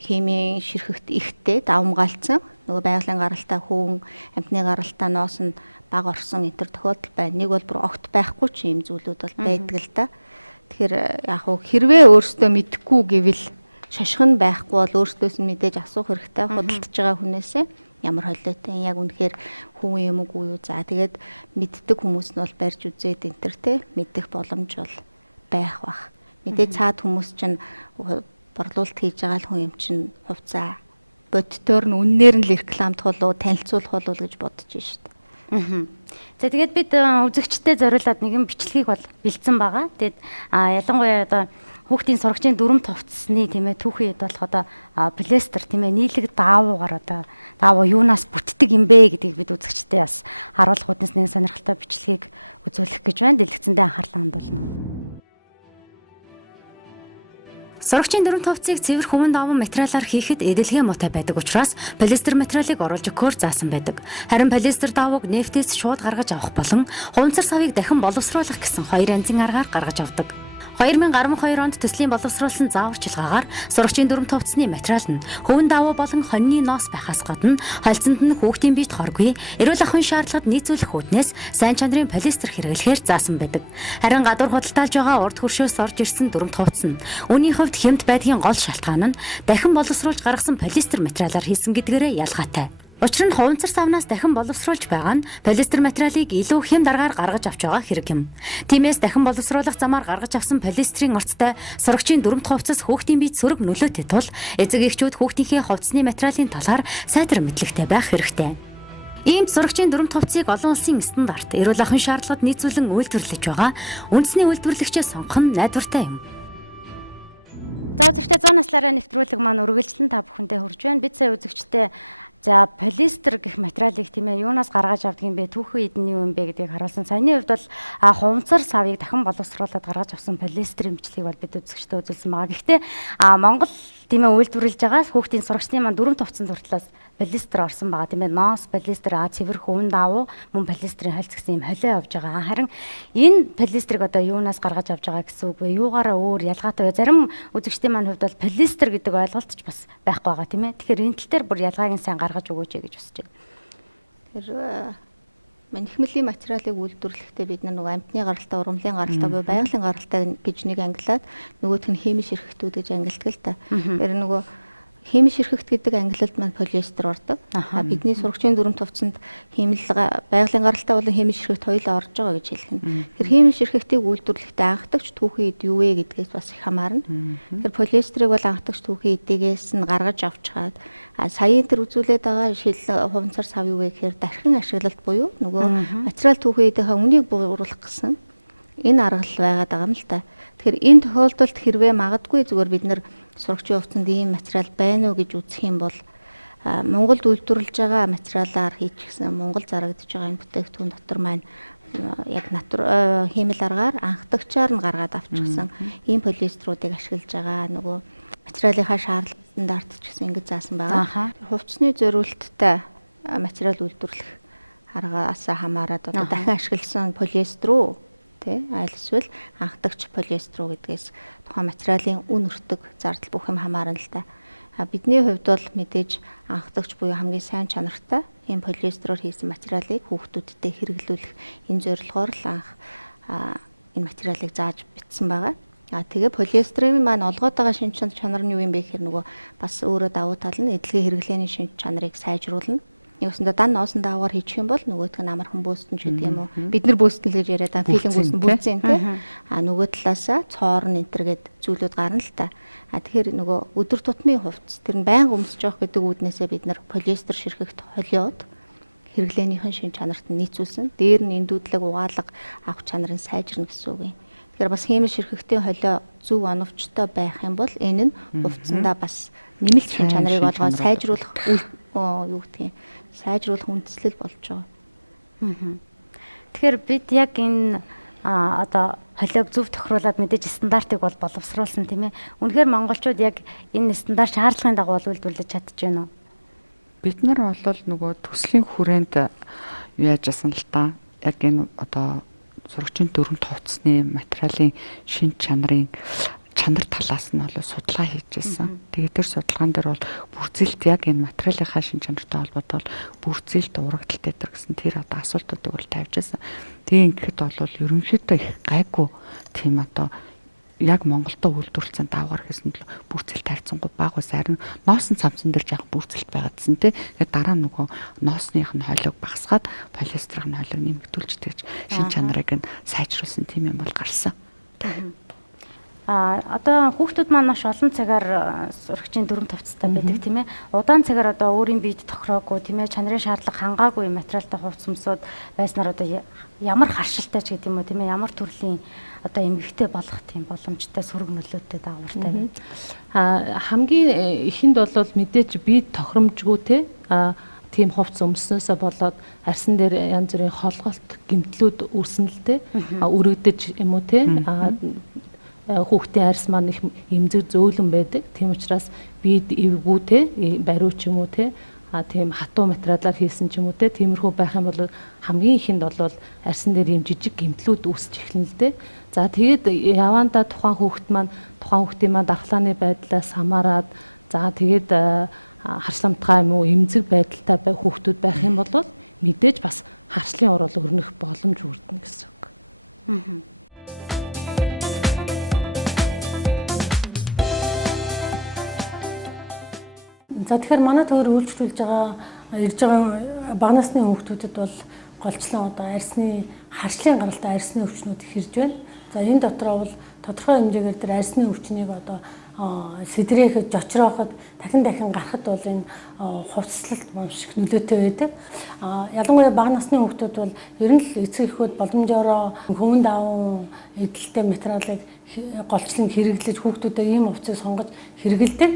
химийн ширхэгт ихтэй давмгаалцсан нөгөө байгалийн гаралтай хүүн амтны гаралтай ноос нь баг орсон энэ төр тохиолдол байна. Нэг бол бүр огт байхгүй ч юм зүйлүүд бол байдаг л да. Тэгэхээр яг хуу хэрвээ өөртөө мэдэхгүй гэвэл шошго нь байхгүй бол өөртөөс нь мэдээж асуух хэрэгтэй худалдаж байгаа хүнээсээ ямар холиотой яг үнэхээр хүн юм уу юу за тэгээд мэддэг хүмүүс нь бол барьж үзээд энэ төр те мэдэх боломж бол байх бах. Мэдээж цаад хүмүүс чинь борлуулалт хийж байгаа л хүн юм чинь хувцаа бодтоор нь үннээр нь рекламдах болов танилцуулах болов гэж бодож шít. За тэгээд бид үзэгчтэй зориулаад нэгэн бичлэгийг бол бэлдсэн байгаа. Тэгээд ялангуяа одоо хүүхдийн сурагчийн дүрмт хувцсны тийм ээ түүхий хэд болох одоо пластер тийм ээ нийлэг даавуугаар одоо даавуу юунаас бүтдэг юм бэ гэдгийг бид үзэгчтэй бас харуулах үднэс нэг сонирхолтой бичлэгийг үзүүлэх гэж байна. Дэлгэцэндээ анхаарлаа хандуулна. Сурагчийн дүрмт хувцсыг цэвэр хүмүн даван материалаар хийхэд эдэлгээ муутай байдаг учраас полиэстер материалыг оруулж өгөхөөр заасан байдаг. Харин полиэстер давууг нефтээс шууд гаргаж авах болон хуванцар савыг дахин боловсруулах гэсэн хоёр янзын аргаар гаргаж авдаг. 2012 онд төслийн боловсруулсан зааварчилгаагаар сурагчийн дүрмт хувцсны материал нь хөвөн давуу болон хоньны ноос байхаас гадна холцсонд нь хүүхдийн биед хоргүй, эрүүл ахуйн шаардлагад нийцүүлэх үүднээс сайн чанарын полиэстер хэрэглэхээр заасан байдаг. Харин гадуур худалдаалж байгаа урд хөршөөс орж ирсэн дүрмт хувцс нь үүний хувьд хямд байдгийн гол шалтгаан нь дахин боловсруулж гаргасан полиэстер материалаар хийсэн гэдгээрээ ялгаатай. Учир нь хуванцар савнаас дахин боловсруулж байгаа нь полиэстер материалыг илүү хямд аргаар гаргаж авч байгаа хэрэг юм. Тиймээс дахин боловсруулах замаар гаргаж авсан полиэстерийн урттай сурагчийн дүрмт хувцас хүүхдийн биед сөрөг нөлөөтэй тул эцэг эхчүүд хүүхдийнхээ хувцсны материалын талаар сайтар мэдлэгтэй байх хэрэгтэй. Ийм сурагчийн дүрмт хувцсыг олон улсын стандарт, эрүүл ахуйн шаардлагад нийцүүлэн үйлдвэрлэж байгаа үндэсний үйлдвэрлэгчээс сонгох нь найдвартай юм. За үзэгчдээ 100 наслаараа нэвтрүүлэг маань үргэлжлэн та бүхэндээ хүрж байна. Бид сая үзэгчдээ за полиэстер гэх материалыг тийм ээ юунаас гаргаж авдаг юм бэ? Түүхэн эдний юу юм бэ гэдгийг харуулсан. Саяны хувьд бол хуванцар савыг дахин боловсруулад гаргаж авсан полиэстерийн бичлэгийг бол бид үзэгчдээ үзүүлсэн байгаа. Гэхдээ Монгол тийм ээ үйлдвэрлэж байгаа хүүхдийн сурагчны маань дүрмт хувцсан хүртлээс полиэстер орсон байгаа тийм ээ. Ноос полиэстер цэвэр хөвөн давуу мөн полиэстерийн хальц гэсэн юм холио авж байгаа. Харин энэ полиэстерийг одоо юунаас гаргаж авж байгаа гэсэн үг вэ? Юугаараа өөр ялгаатай вэ? Зарим үзэгчдийн маань хувьд бол полиэстер гэдэг ойлголт ч бас байхгүй байгаа тийм ээ. Тэгэхээр энэ тал дээр бүр ялгааг нь сайн гаргаж өгөөч гэж хүсэж байна. Тэр манихмлийн материалыг үйлдвэрлэхдээ бид нөгөө амтны гаралтай, ургамлын гаралтай буюу байгалийн гаралтай гэж нэг ангилаад нөгөөх нь хими ширхэгтүүд гэж ангилдаг л та. Тэр нөгөө хими ширхэгт гэдэг ангилалд маань полиэстер ордог. Бидний сурагчийн дүрмт хувцсанд байгалийн гаралтай болон хими ширхэгт хоёулаа орж байгаа гэж хэлэх нь. Тэр хими ширхэгтийг үйлдвэрлэхдээ анхдагч түүхийн эд юу вэ гэдгээс бас их хамаарна. Тэр полиэстерийг бол анхдагч түүхийн эдгээс нь гаргаж авчгаад саяын тэр үзүүлээд байгаа хуванцар сав юу вэ гэхээр дархин ашиглалт буюу нөгөө материал түүхийн эдийнхээ үнийг бууруулах гэсэн энэ арга байгаад байгаа юм л та. Тэгэхээр энэ тохиолдолд хэрвээ магадгүй зүгээр бид нар сурагчийн хувцсанд ийм материал байна уу гэж үзэх юм бол Монголд үйлдвэрлэж байгаа материалаар хийчихсэн Монгол зарагдж байгаа энэ бүтээгдэхүүн дотор маань яг хиймэл аргаар анхдагчаар нь гаргаад авчихсан ийм полиэстеруудыг ашиглаж байгаа нөгөө материалынхаа шаардлага стандарт ч гэсэн ингэж заасан байгаа. Хувцсны зориулттай материал үйлдвэрлэх аргаас хамаарат одоо дахин ашигласан полиэстер үү тий аль эсвэл анхдагч полиэстер үү гэдгээс тухайн материалын үн өртөг зардал бүх юм хамаарна л да. Бидний хувьд бол мэдээж анхдагч буюу хамгийн сайн чанартай ийм полиэстерээр хийсэн материалыг хүүхдүүдэд хэрэглүүлэх энэ зорилгоор л анх энэ материалыг зааж бичсэн байгаа. Тэгээ полиэстерийн маань олгоод байгаа шинж чанар нь юу юм бэ гэхээр нөгөө бас өөрөө давуу тал нь эдлэгийн хэрэглээний шинж чанарыг сайжруулна. Нэгсэндээ дан ноосон даавар хийчих юм бол нөгөөдг нь амархан бөөстөн ч гэдэг юм уу. Бид нар бөөстөл гэж яриад байгаа филинг бөөстөн бүрцэн тий. Нөгөө талаасаа цоорн энтергээд зүйлүүд гарна л та. Тэгэхээр нөгөө өдөр тутмын хувцас тэр нь байнга өмсөж явах гэдэг үүднээсээ бид нар полиэстер ширхэгт холиод хэрэглээнийхэн шинж чанарт нь нийцүүлсэн. Дээр нь эндүүдлэг угаалга авах чанарын сайжирна гэсэн үг юм. Тэгэхээр бас хиймэл ширхэгтийн холио зөв оновчтой байх юм бол энэ нь хувцсандаа бас нэмэлт шинж чанарыг олгоод сайжруулах юу гэдгийг сайжруулах үндэслэл болж байгаа. Тэгэхээр бид яг энэ одоо холиог зөв тохируулаад мэдээж стандартыг бол боловсруулсан тийм ээ. Үнэхээр монголчууд яг энэ стандарт шаардлагын дагуу үйлдвэрлэж чадчихжээ нөө. Бид нар бол нөгөө төслийн хүрээнд яажсан л та. Яг энэ одоо сурагчийн дөрөв тооцсны материалын шинж чанар талаас нь бол судалгаа хийжсэн. Тэгээд тэр судалгаан дээр бол бүрзэлт яг энэ материалынхаа шинж чанартай холбоотой бүрзэлт урагдaltaй дээр гэсэн тэр одоо асуултуудыг бол тавьжсэн. Тэгээ ингэхэд бол ерөнхийдөө их гайгүй тийм одоо яг Монголдо үйлдвэрлэсэн даавар гэсэн л бүрзэлт хайрцангуй баг ус харин ноосн цамцсан дээр жаахан бүрзэлт байгаадсэн тий. Тэгээд дараа нөгөө ноосных нь холиог багасгаад полиэстерийн холиог нэмэгдүүлждэг шинж чанарыг нь сайжруулсан тийм юм бол гарсан. Одоо хүүхдүүд маань маш олон цагаар сурагчийн дүрм тавцтай байдаг тийм ээ. Удаан цагаар одоо өөрийн биед тохироогүй тийм ээ чанарын шаардлага хангаагүй материалтай хувцс өмсөд байснаар одоо ямар харшилтай ч гэдэг юм уу тийм ээ. Ямар төрлийн одоо эмгэгтэй болох тийм боломжтой сөрөг нөлөөтэй даавартай байна. Хамгийн ихэнд бол мэдээж биед тохиромжгүй тийм хувцс өмснөөсөө болоод арьсан дээр янз бүрийн холголт гэмтлүүд үүснэ л дээ. Өргөдөж юм уу тийм хүүхдийн арьс маань их эмзэг зөөлөн байдаг. Тийм учраас бид эвгүй те бариу ч юм уу те тийм хатуу материалаар хийсэн ч юм уу те тиймэрхүү байх юм бол хамгийн ихэнд бол арьсан дээр юм жижиг гэмтлүүд үүсч эхэлнэ л дээ. За тэгээд явандаа тухайн хүүхдийн маань дархлааны байдлаас хамаарад за тэгээд харсламтгай юм уу эмзэг байдалтай хүүхдүүд байх юм бол мэдээж бас харслын урал өрнөх боломж үрдэнэ гэсэн үг. За тэгэхээр манай төр үйлчлүүлж байгаа ирж байгаа бага насны хүүхдүүдэд бол голчлон одоо арьсны харшлын гаралтай арьсны өвчнүүд их ирж байна. За энэ дотроо бол тодорхой хэмжээгээр тэр арьсны өвчнийг одоо сэдрээхэд жочрооход дахин гарахад бол энэ хувцаслалт маш их нөлөөтэй байдаг. Ялангуяа бага насны хүүхдүүд бол ер нь л эцэг эхүүд боломжоор хөвөн даван эдэлтэй материалыг голчлон хэрэглэж хүүхдүүдэд ийм хувцсыг сонгож хэрэгэлдэг.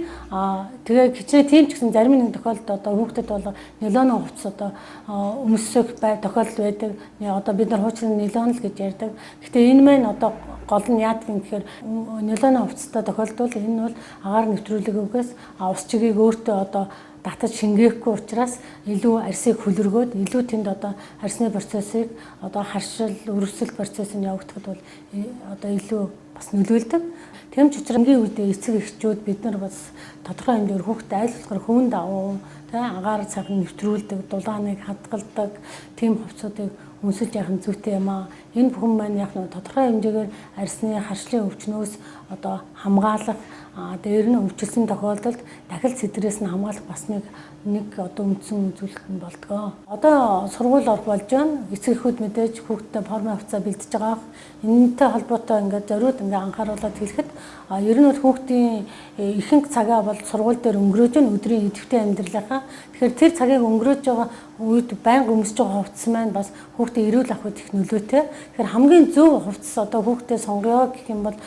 Тэгээ хичнээн тийм ч гэсэн зарим нэг тохиолдолд одоо хүүхдэд бол нилоны хувцас одоо өмсөх тохиолдол байдаг. Одоо бид нар хуучин нилон л гэж ярьдаг. Гэхдээ энэ маань одоо гол нь яадаг юм гэхээр нилоны хувцастай тохиолдвол энэ бол агаар нэвтрүүлэгээс ус чигийг өөртөө одоо татаж шингээхгүй учраас илүү арьсыг хөлөргөөд илүү тэнд одоо арьсны процессыг одоо харшил өрөвсөл процесс нь явагдахад бол одоо илүү бас нөлөөлдөг. Тэм ч учраас ангийн үедээ эцэг эхчүүд бид нар бас тодорхой хэмжээгээр хүүхдэд аль болохоор хөвөн давуу агаар цаг нэвтрүүлдэг, дулааныг хадгалдаг тийм хувцсуудыг өмсөж явах нь зүйтэй юм аа. Энэ бүхэн маань яг нэг тодорхой хэмжээгээр арьсны харшлын өвчнөөс одоо хамгаалах дээр нь өвчлсөн тохиолдолд дахил сэдрээс нь хамгаалах бас нэг одоо үндсэн үзүүлэлт нь болдгоо. Одоо сургууль орох болж байна. Эцэг эхүүд мэдээж хүүхдэд формын хувцас бэлдэж байгаа. Энэтэй холбоотой ингээд зориуд ингээд анхааруулад хэлэхэд ер нь бол хүүхдийн ихэнх цагаа бол сургууль дээр өнгөрөөж байна өдрийн идэвхтэй амьдралынхаа. Тэгэхээр тэр цагийг өнгөрөөж байгаа үед байнга өмсөж байгаа хувцас маань бас хүүхдийн эрүүл ахуйд их нөлөөтэй. Тэгэхээр хамгийн зөв хувцас одоо хүүхдэд сонгоё гэх юм бол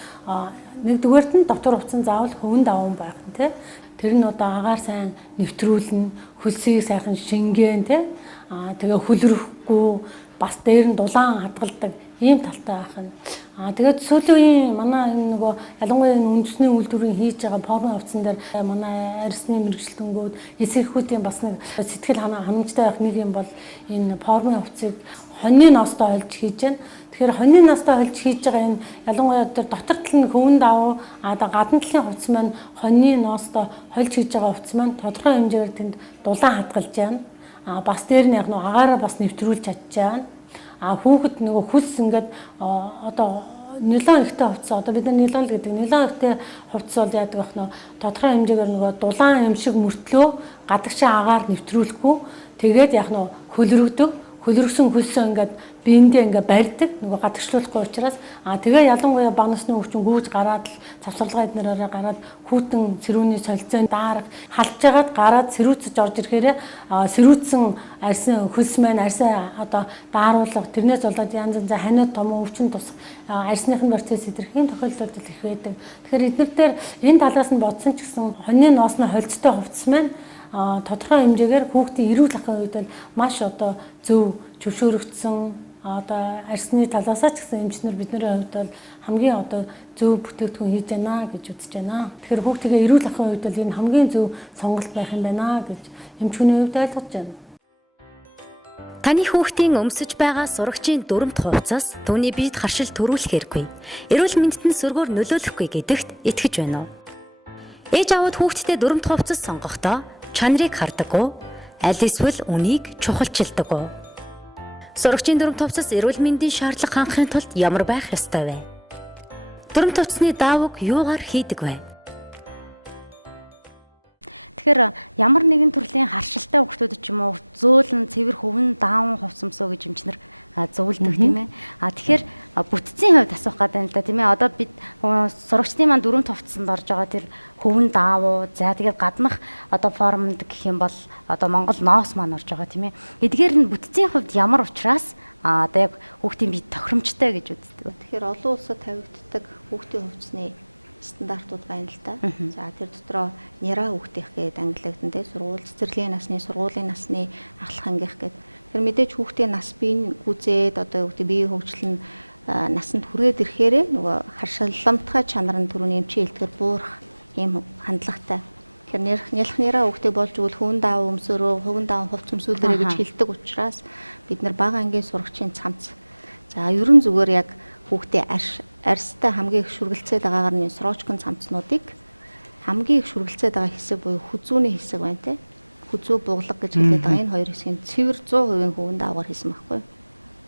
нэгдүгээрт нь дотор хувцас заавал хөвөн даван байх нь тий. Тэр нь одоо агаар сайн нэвтрүүлнэ, хөлсийг сайхан шингээн тий. Тэгээ хөлрөхгүй бас дээр нь дулаан хадгалдаг ийм талтай байх нь Тэгээд сүүлийн үеийн манай энэ нөгөө ялангуяа энэ үндэсний үйлдвэрийн хийж байгаа формын хувцсан дээр манай арьсны мэрэгчлэнгүүд эсэрхүүтийн бас нэг сэтгэл ханамжтай байх нэг юм бол энэ формын хувцсыг хоньны ноостой олж хийж байна. Тэгэхээр хоньны ноостой олж хийж байгаа энэ ялангуяа тэр дотор тал нь хөвөн давуу гадна талын хувцс маань хоньны ноостой холж хийж байгаа хувцс маань тодорхой хэмжээгээр тэнд дулаан хадгалж байна. Бас дээр нь яг нөгөө агаараа бас нэвтрүүлж чадж байна. Хүүхэд нөгөө хүс ингээд одоо нилон ихтэй хувцас одоо бид нар нилон л гэдэг. Нилон ихтэй хувцас бол яадаг байх нөө тодорхой хэмжээгээр нөгөө дулаан юм шиг мөртлөө гадагшаа агаар нэвтрүүлэхгүй тэгээд яг нөө хөлрөгдөг. Хөлрөгсөн хөлсөө ингээд биендээ ингээд барьдаг нөгөө гадагшлуулахгүй учраас тэгээ ялангуяа баг насны хөвчин гүйж гараад л цавцарлагаа эднэрээрээ гараад хүүтэн цэрүүний солилцоонд дарга халж ягаад гараад цэрүүцэж орж ирэхээр цэрүүцсэн арьсан хөлс маань арьсаа одоо дааруулга тэрнээс болоод янз янз ханиад том өвчин тус арьсныхын процесс идэрхийн тохиолдолд их байдаг. Тэгэхээр эднэр дээр энэ талаас нь бодсон ч гэсэн хоньны ноосны холцтой хувцас маань тодорхой хэмжээгээр хүүхдийн эрүүл ахуйн үед бол маш одоо зөв зөвшөөрөгдсөн одоо арьсны талаасаа ч гэсэн эмчнэр бидний хувьд бол хамгийн одоо зөв бүтээгдэхүүн хийж байна гэж үзэж байна. Тэгэхээр хүүхдийн эрүүл ахуйн үед бол энэ хамгийн зөв сонголт байх юм байна гэж эмчхүний хувьд ойлгож байна. Таны хүүхдийн өмсөж байгаа сурагчийн дүрмт хувцас түүний биед харшил төрүүлэх хэрэггүй. Эрүүл мэндэд нь сүргээр нөлөөлөхгүй гэдэгт итгэж байна уу? Ээж аауд хүүхдтэй дүрмт хувцас сонгохдоо чанарыг хардаггүй, аль эсвэл үнийг чухалчилдаг уу? Сурагчийн дүрмт хувцас эрүүл мэндийн шаардлага хангахын тулд ямар байх ёстой вэ? Дүрмт хувцасны даавууг юугаар хийдэг вэ? Тэгэхээр ямар нэгэн төрлийн харшилтай хүүхдүүд ч юм уу зөөлөн цэвэр хөвөн даавн хувцсамсуу гэж эмчнэр зөвлөдөг тийм ээ. Тэгэхээр бүтцийн хувьд асуух гэдэг юм л да тийм ээ. Одоо бид сурагчдын маань дүрмт хувцсанд орж байгаа тэр хөвөн даавуу за тэгээд гаднах одоо формд гэх юм бол одоо Монгол ноос маань орж байгаа тийм ээ. Эдгээр нь бүтцийн хувьд ямар учраас одоо яг хүүхдийн бие тохиромжтой гэж үздэг. Тэгэхээр олон улсад тавигддаг хүүхдийн хувцсны стандартууд байна л да. За тэр дотроо нера хүүхдийнх гэдэг ангилагдсан те сургууль цэцэрлэгийн насны сургуулийн насны ахлах ангийнх гэдэг. Тэр мэдээж хүүхдийн нас биеийн гүзээд одоо биеийн хөгжил нь насанд хүрээд ирэхээрээ нөгөө харшилламтгай чанар нь түрүүний эмчийн хэлдгээр буурах ийм хандлагатай. Тэгэхээр нялх нера хүүхдийг болж өгвөл хөвөн даав өмсөөрөө хөвөн даав хувц өмсүүлэрэ гэж хэлдэг учраас бид нар бага ангийн сурагчийн цамц. За ерөн зүгээр яг хүүхдээ арьстай хамгийн их шүргэлцээд байгаагаар нь сроочкон цамцнуудыг хамгийн их шүргэлцээд байгаа хэсэг буюу хүзүүний хэсэг байна те. Хүзүү буглаг гэж хэлээд байгаа энэ хоёр хэсгийн цэвэр 100% хөвөн даавар хийсэн байхгүй.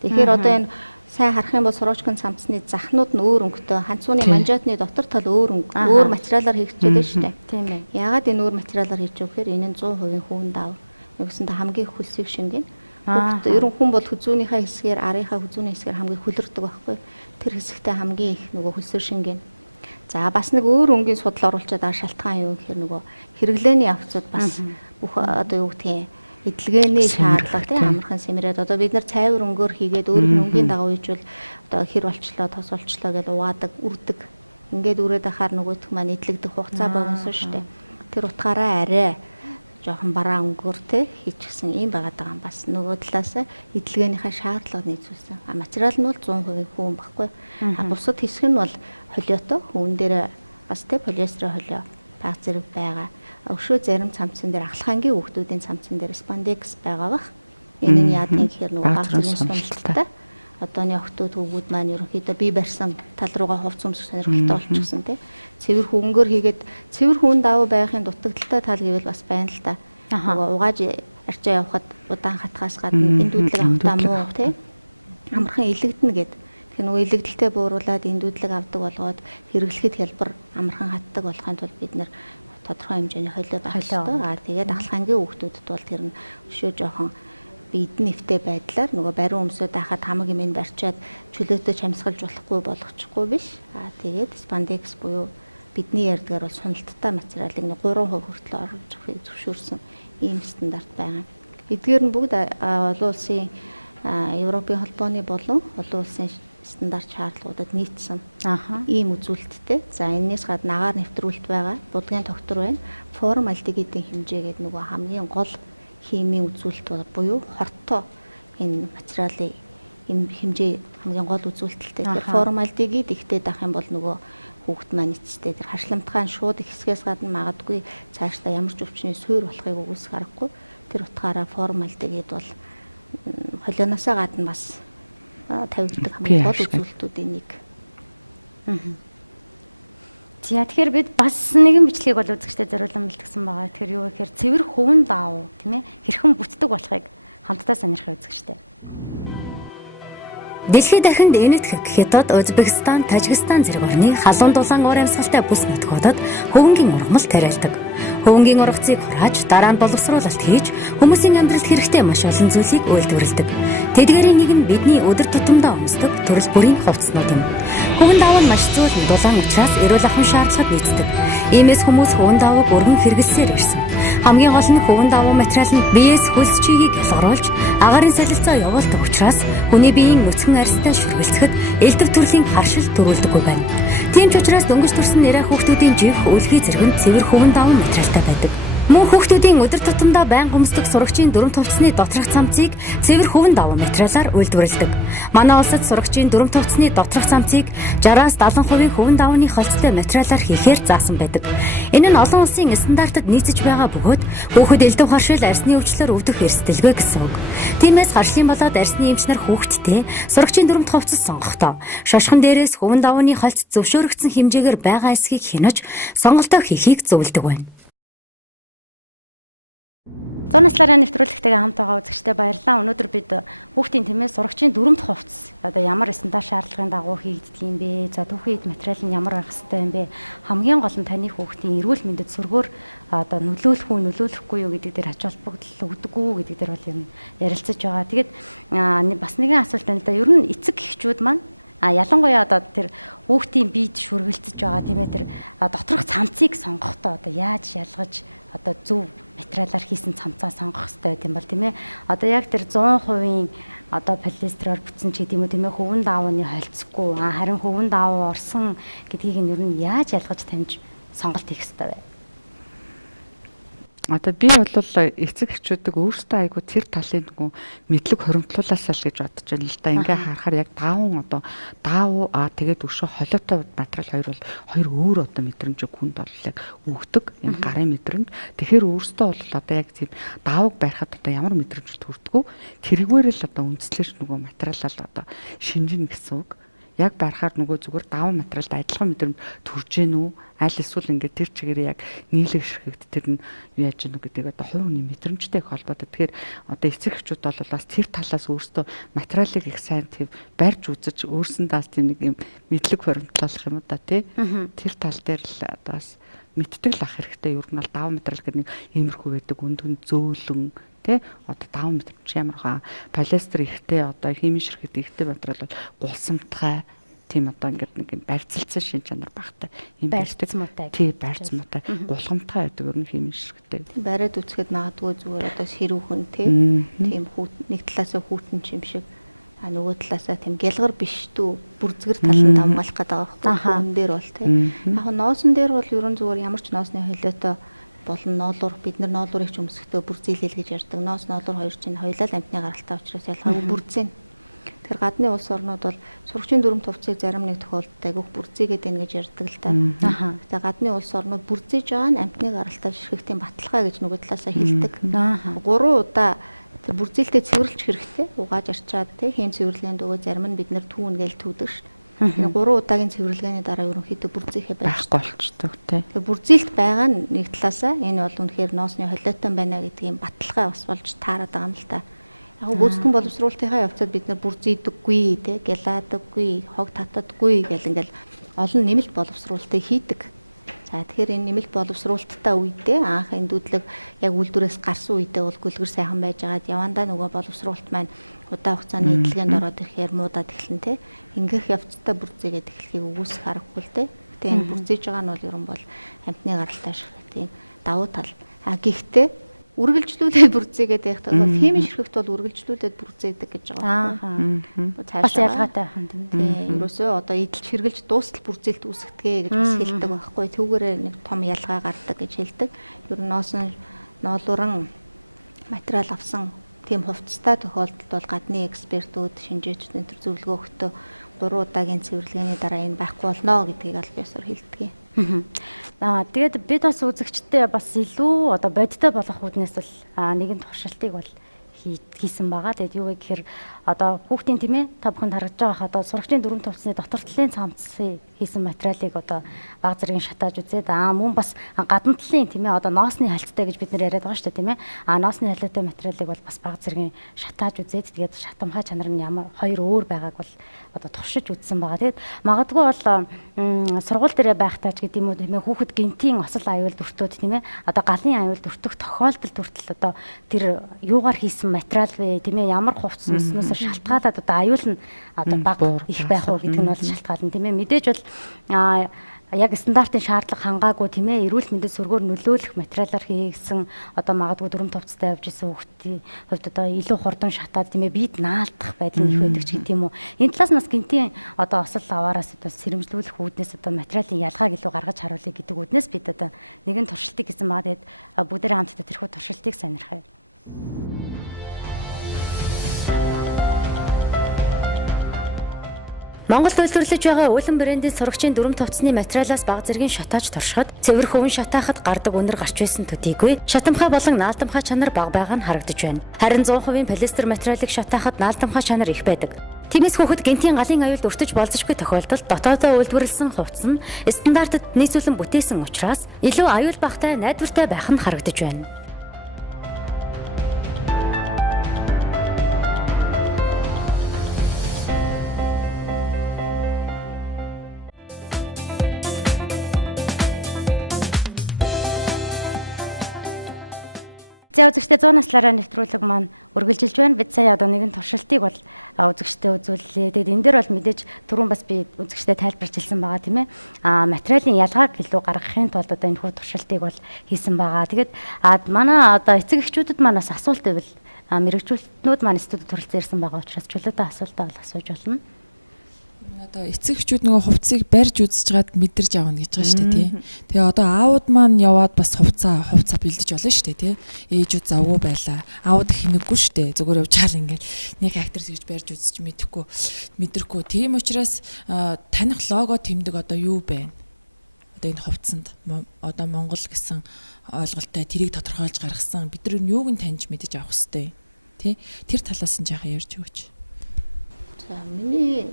Тэгэхээр одоо энэ сайн харах юм бол сроочкон цамцны захнууд нь өөр өнгөтэй, ханцууны манжаатны дотор тал өөр материалаар хийгдчихэд байна шүү дээ. Тийм ээ. Яагаад энэ өөр материалаар хийж байгаа гэхээр энэ нь 100% хөвөн даавар. Нэгсэндээ хамгийн их хөлсийг шингэн. Хүүхд ерөн хүн бол хүзүүнийхээ хэсгээр арийнхаа хүзүүний хэсгээр хамгийн хөлөрдөг байхгүй. Тэр хэсэгтээ хамгийн их нөгөө хөлсөөр шингэн. За бас нэг өөр өнгийн судал оруулчаад байгаа шалтгаан юу гэхээр нөгөө хэрэглээний явцад бас бүх одоо юу гэдгийг эдлгээний шаардлага тийм амархан сэмрээд одоо бид нар цайвар өнгөөр хийгээд өөр өнгийн дагуу хийжвэл одоо хэр болчлоо тос болчлоо гэж уваадаг үрдэг. Ингээд үрээд ахаар нөгөөх маань эдлэгдэх хугацаа богиносон шүү дээ. Тэр утгаараа арай жоохон бараа өнгөөр те хийчихсэн юм байгаад байгаа юм. Бас нөгөө талаас эдлэгэнийхээ шаардлагыг нийцүүлсэн. Материал нь бол 100% хүүн баггүй. Бусад хэсэг нь бол холиотой хүүн дээр бас те полиэстерийн холио баг зэрэг байгаа. Өшөө зарим цамцсан дээр ахлах ангийн хүүхдүүдийн цамцсан дээр спандекс байгаа бах. Энэ нь яадаг гэхээр нөгөө баг зэрэг сумлалтай. Одооны охтууд хүүгүүд маань ерөнхийдөө бие барьсан тал руугаа хувц өмсөх сонирхолтой болчихсон те. Цэвэр хөнгөөр хийгээд цэвэр хүн давуу байхын дутагдaltaй тал гэвэл бас байна л та. Нөгөө угааж арчаа явхад удаан хатгаас гадна эндүүдлэг авахтаа муу те. Амархан илэгдэнэ гэд. Тэгэхээр нөгөө илэгдэлтэй бууруулад эндүүдлэг авдаг болгоод хэрэглэхэд хялбар амархан хатдаг болохын тулд бид нэр тодорхой хэмжээний холио байх хэрэгтэй. Тэгээд ахлах ангийн хүүхдүүдэд бол тэр нь өшөө жоохон бидний нэвтэй байдлаар нөгөө бариу өмсөд байхад хамаг юм ин барьчаад чөлөөтэй чамсгалж болохгүй болгочихгүй биш. Тэгээд спандекс буюу бидний ярьдгаар бол суналттай материалыг 3% хүртэл оруулж авахыг зөвшөөрсөн ийм стандарт байгаа. Эдгээр нь бүгд олон улсын Европын холбооны болон олон улсын стандарт шаардлагуудад нийцсэн. Ийм үзүүлэлттэй. За энэс гадна агаар нэвтрүүлэлт байгаа. Будгийн тогтвор байна. Формальдегидийн хэмжээ гэдэг нөгөө хамгийн гол химийн үзүүлэлт буюу хортой энэ материалын энэ хэмжээ хамгийн гол үзүүлэлттэй. Тэгэхээр формальдегид ихтэй дах юм бол нөгөө хүүхэд маань эцэстээ тэр харшламтгаан шууд ихсгээс гадна магадгүй цаашдаа ямар ч өвчний суурь болохыг үгүйсэх аргагүй. Тэр утгаараа формальдегид бол холионосоо гадна бас тавигддаг хамгийн гол үзүүлэлтүүдийн нэг. За тэгэхээр бид бас нэгэн бичлэгийг бол үзэгчдэд зориулсан бэлтгэсэн байгаа. Тэгэхээр юу гэхээр цэвэр хөвөн даав тийм ээ хэрхэн бүтдэг болохыг хамтдаа сонирхох үзэгчтэй. Дэлхийд дахинд Энэтхэг, Хятад, Узбекистан, Тажикстан зэрэг орны халуун дулаан уур амьсгалтай бүс нутгуудад хөвөнгийн ургамал тариалдаг. Хөвөнгийн ургацыг хурааж дараа нь боловсруулалт хийж хүмүүсийн амьдралд хэрэгтэй маш олон зүйлийг үйлдвэрлэдэг. Тэдгээрийн нэг нь бидний өдөр тутамдаа өмсдөг төрөл бүрийн хувцснууд юм. Хөвөн даав нь маш зөөлөн дулаан учраас эрүүл ахуйн шаардлагад нийцдэг. Иймээс хүмүүс хөвөн даавыг өргөн хэрэглэсээр ирсэн. Хамгийн гол нь хөвөн даавуу материал нь биеэс хөлс чигийг ялгаруулж агаарын солилцоо явуулдаг учраас хүний биеийн нүцгэн арьстай шүргэлцэхэд элдв төрлийн харшил төрүүлдэггүй байна. Тийм ч учраас дөнгөж төрсэн нэрэ хүүхдүүдийн живх, үлгий зэрэг нь цэвэр хөвөн даавуу материалтай байдаг. Мөн хүүхдүүдийн өдөр тутамдаа байнга өмсдөг сурагчийн дүрм тувцсны доторх цамцыг цэвэр хөвөн даавуу материалаар үйлдвэрлэдэг. Манай улсад сурагчийн дүрм тувцсны доторх цамцыг 60-аас 70% хөвөн даавууны холцтой материалаар хийхээр заасан байдаг. Энэ нь олон улсын стандартад нийцэж байгаа бөгөөд хүүхэд элдв харшил арьсны өвчлөөр өвдөх эрсдэлгүй гэсэн үг. Тиймээс харшлын болоод арьсны эмч нар хүүхэдтэй сурагчийн дүрмт хувцас сонгохдоо шошхон дээрээс хөвөн даавууны холц зөвшөөрөгдсөн хэмжээгээр байгаа эсхийг хянаж сонголтоо хийхийг зөвлөдөг байна. Наслаарай нэвтрүүлэгтэйгээ хамт байгаа үзэгчтэй баярлалаа. Өнөөдөр бид хүүхдийн тиймээ сурагчийн дүрмт хувцас одоо ямар стандарт шаардлагын дагуу хийгддэг юм бэ? За түүхийн эд материал нь ямар байх хэвтэй юм бэ? Хамгийн гол нь таны хүүхдийн эрүүл мэндэд сүргээр одоо нөлөөлөхгүй юу гэдэг дээр ач холбогдол өгдөггүй гэдэг дээр бол юм ярилцаж байгаа. Тэгээд бас нэгэн асуулт байна л да. Ер нь эцэг эхчүүд маань ялангуяа одоо тэр хүүхдийн биед шүргэлцэж байгаа тийм ээ тэр доторх цамцыг сонгохдоо одоо яаж ялгаж одоо зөв материалаар хийсэн цамцаа сонгох хэрэгтэй байт юм бол тийм ээ. Одоо яг тэр 100% одоо полиэстерээр бүтсэн ч гэдэм үү тийм ээ хөвөн даавууны холцгүй харин хөвөн даавуу орсон гэдгийг нь ер нь яаж ялгаж таньж сонголт хийх хэрэгтэй вэ? Одоо би бол эцэг эхчүүдэг өөрсдөө айгу тэр талын нөгөө мэдлэг хоримтлуулаасаа л гэж бодож байна л да. Ингээ харахаар яг даавуу тэгээд өшөө холиотой материал хоёр өөр одоо мэдрэмжийг хүнд бол яг өгдөг. Энэ гарын мэдрэмж. Тэгэхээр өөрсдөө бол одоо яг тийм даавууг барихад одоо ямар мэдрэмж төрдгөө тэргээр л одоо үндэслэж нөгөө материалаа одоо шинжин гэсэн үг. Яг барихаар нөгөө зүгээр даавуу материалд адилхан мэдрэмж төрж гэнэ үү? Аль эсвэл ингээд тэр чигээр яг нийлэг ширхэгд тэр нь юу яаж гэнэ гэдэг одоо хувь хүний мэдрэмжтэй холбоотой. Тэгэхээр одоо эцэг эхчүүд бол бас тэр талаас өөрсдөө материалыг их сайн тийм барьж үзэж өөрсөндөө тийм нэг юм мэдлэг баримтлуулах юм да тий. Тэр тал дээр л одоо бас мэддэг л ах хэрэгтэй. Ер нь бол даавуу материал гэдэг нэг иймэрхүү байдаг үндгэн зөөлөн тэ одоо даавуу мэдрэмж ямар хаа полиэстер ихтэй одоо химийн ширхэгд ихтэй материал бол гулсамтгай тийм одоо ингээд нэг юм барьцалцсан шин чанар багтай юм барьдаг тий барьцмуутай гулгамтгай байдаг ер нь химийн ширхэгтэй тийм бариад үсгэд магадгүй зүгээр одоо хэрүүхэн тийм нэг талаасаа хүүтэн чим шиг нөгөө талаасаа тийм гялгар биш дүү бүрзгэр таланд хамгаалах гэдэг байгаа байхгүй хүн дээр бол тийм яг ноосон дээр бол ер нь зүгээр ямар ч ноосны холиотой болон ноолуур бид нар ноолуурыг ч өмсөхдөө бүрзээлэл гэж ярьдаг. Ноос ноолуур хоёр чинь хоёулаа л амтны гаралтай учраас ялгаагүй бүрзээ. Тэгэхээр гадны улс орнууд бол сурагчийн дүрм тувцыг зарим нэг тохиолдолд агиух бүрзээгээд байна гэж ярьдаг л та. Тэгээ гадны улс орнууд бүрзээж байгаа нь амтны гаралтай ширхэгтийн баталгаа гэж нөгөө талаасаа хэлдэг. 3 удаа тэр бүрзээлтэй цэвэрлэж хэрэгтэй. Угааж арчаад тий хэм цэвэрлэгэнд өгөө зарим нь бид нар түүн гээл түүдэг ш. 3 удаагийн цэвэрлэгээний дараа ерөнхийдөө бүрзээхэ байхгүй болчдөг тий. Тэгээ бүрзээлт байгаа нь нэг талаасаа энэ бол үнэхээр ноосны холиотой байна гэдгийг баталгаа бас болж таарад байгаа юм л та. Яг гүйцэтгэн боловсруулалтынхаа явцад бид нар бүрзийдэггүй тий гялаадаггүй хог татадаггүй гэл ингээл олон нэмэлт боловсруулалтыг хийдэг. За тэгэхээр энэ нэмэлт боловсруулалттай үедээ анх энэ дүүдлэг яг үйлдвэрээс гарсан үедээ бол гүлгэр сайхан байжгаад явандаа нөгөө боловсруулалт маань удаа хугацааны эдлэгэнд ороод ирэхээр муудаад эхлэн тий ингээх явцтай бүрзээгээд эхлэхийг үгүйсэх аргагүй л тий. Гэтэ энэ бүрзээж байгаа нь бол ер нь бол амтны гаралтай ширхэгтийн давуу тал. Гэхдээ үргэлжлүүлээд бүрзээгээд байх тул химийн ширхэгт бол үргэлжлүүлээд бүрзээдэг гэж байгаа байхгүй. Бас ялгаатай байна тийм. Ерөөсөө одоо эдэлж хэрглэж дуустал бүрзээлт үүсгэдэг гэж бас хэлдэг байхгүй. Түүгээрээ нэг том ялгаа гардаг гэж хэлдэг. Ер нь ноолууран материал авсан тийм хувцастай тохиолдолд бол гадны экспертүүд, шинжээчид энэ төр зөвлөгөө өгөхдөө 3 удаагийн цэвэрлэгээний дараа энэ байхгүй болно гэдгийг аль биесээр хэлдэг. Тэгээд бид бас үзэгчтэй бас илүү одоо бодиттой болох үүднээс бол нэгэн туршилтыг бол хийсэн байгаа. Тэгээд юу вэ гэхээр одоо хүүхдийн тийм ээ та бүхэнд харагдж байгаа одоо сурагчийн дүрм төвчний дотор талын цамцын хийсэн материалыг одоо баг зэргийн шатааж үзээд мөн бас гадна талын тийм ээ одоо ноосны хальттай гэж бид нэр яриад байгаа шүү дээ тийм ээ. Ноосны хальттай материалыг бол бас баг зэргийн шатааж үзээд тэгээд шатамхай чанар нь ямар хоёр өөр байгааг бол одоо туршиж үзсэн байгаа. Тэгээд магадгүй бол сургууль дээрээ байхдаа ч гэдэм үү тийм ээ хүүхэд гинтийн осол аюулд өртөөд тийм ээ одоо галын аюулд өртөх тохиолдолд хүртэл одоо тэр юугаар хийсэн материал вэ тийм ээ ямар хувцас мөснөөс шалтгаалаад одоо аюул нь одоо бага их байх уу гэдэг нь бол шалтгаална тийм ээ. Мэдээж бол яг стандартын шаардлага хангаагүй тийм ээ эрүүл мэндэд сөргөөр нөлөөлөх материалаар хийгдсэн одоо магадгүй дүрм товцтой явж исэн хүүхдийн хувьд одоо илүү хурдан шатаад тийм ээ бид наалдах байдал их байдаг ч гэдэм үү. Энэ талаас нас гинтийн одоо осол аваараас одоо сэрэмжлүүлэх үүднээс одоо материалын ялгааг илүү гаргаж харуулъя гэдэг үүднээс бид одоо нэгэн туршилтыг хийсэн байгаа. Тэгээд бүгдээрээ хамтдаа тэрхүү туршилтыг сонирхъя. Монголд үйлдвэрлэж байгаа Uelun брендийн сурагчийн дүрм товцны материалаас бага зэргийн шатааж туршихад цэвэр хөвөн шатаахад гардаг үнэр гарч байсан төдийгүй шатамхай болон наалдамхай чанар бага байгаа нь харагдаж байна. Харин 100% полиэстер материалыг шатаахад наалдамхай чанар их байдаг. Тиймээс хүүхэд гинтийн галын аюулд өртөж болзошгүй тохиолдолд дотоодоо үйлдвэрлэсэн хувцас нь стандартад нийцүүлэн бүтээсэн учраас илүү аюул багтай найдвартай байх нь харагдаж байна. За үзэгчдээ 100 наслаараа нэвтрүүлэг маань үргэлжилж байна. Бид сая одоо нэгэн туршилтыг бол үзэгчдээ үзүүллээ. Тэгээд энэ дээр бол мэдээж түрүүн бас би үзэгчдээ тайлбарч хэлсэн байгаа тийм ээ. Материалын ялгааг илүү гаргахын тулд одоо энэ хүү туршилтыг бол хийсэн байгаа. Тэгээд манай одоо эцэг эхчүүдэд манаас асуулт байвал мэрэгчлүүд маань студид төрөлцөн ирсэн байгаа учраас чөлөөтэй асуултаа бол асууж болно. Одоо эцэг эхчүүд нөгөө хувцсыг барьж үзэж гад мэдэрч авна гэж байгаа шүү дээ тий. Тэгээ одоо аауд маань яваад бас хувцаа бэлдэж болно шүү дээ тий. Ээжүүд завгүй байлаа. Аауд хинэггүй шүү дээ. Зүгээр явжаал ингээл нэг актрис гэж барьж үзэж мэдрэхгүй. Тийм учраас таних лого тэмдэг одоо юу байна? Одоо энэ хувцсанд одоо Монгол гэсэн ойлголттой тэрийг тодорхойлж гаргасан. Бид нар юуг нь таньж мэдэж авах хэрэгтэй тий. Тэр талаас нь жаахан ярьж өгөөч. За миний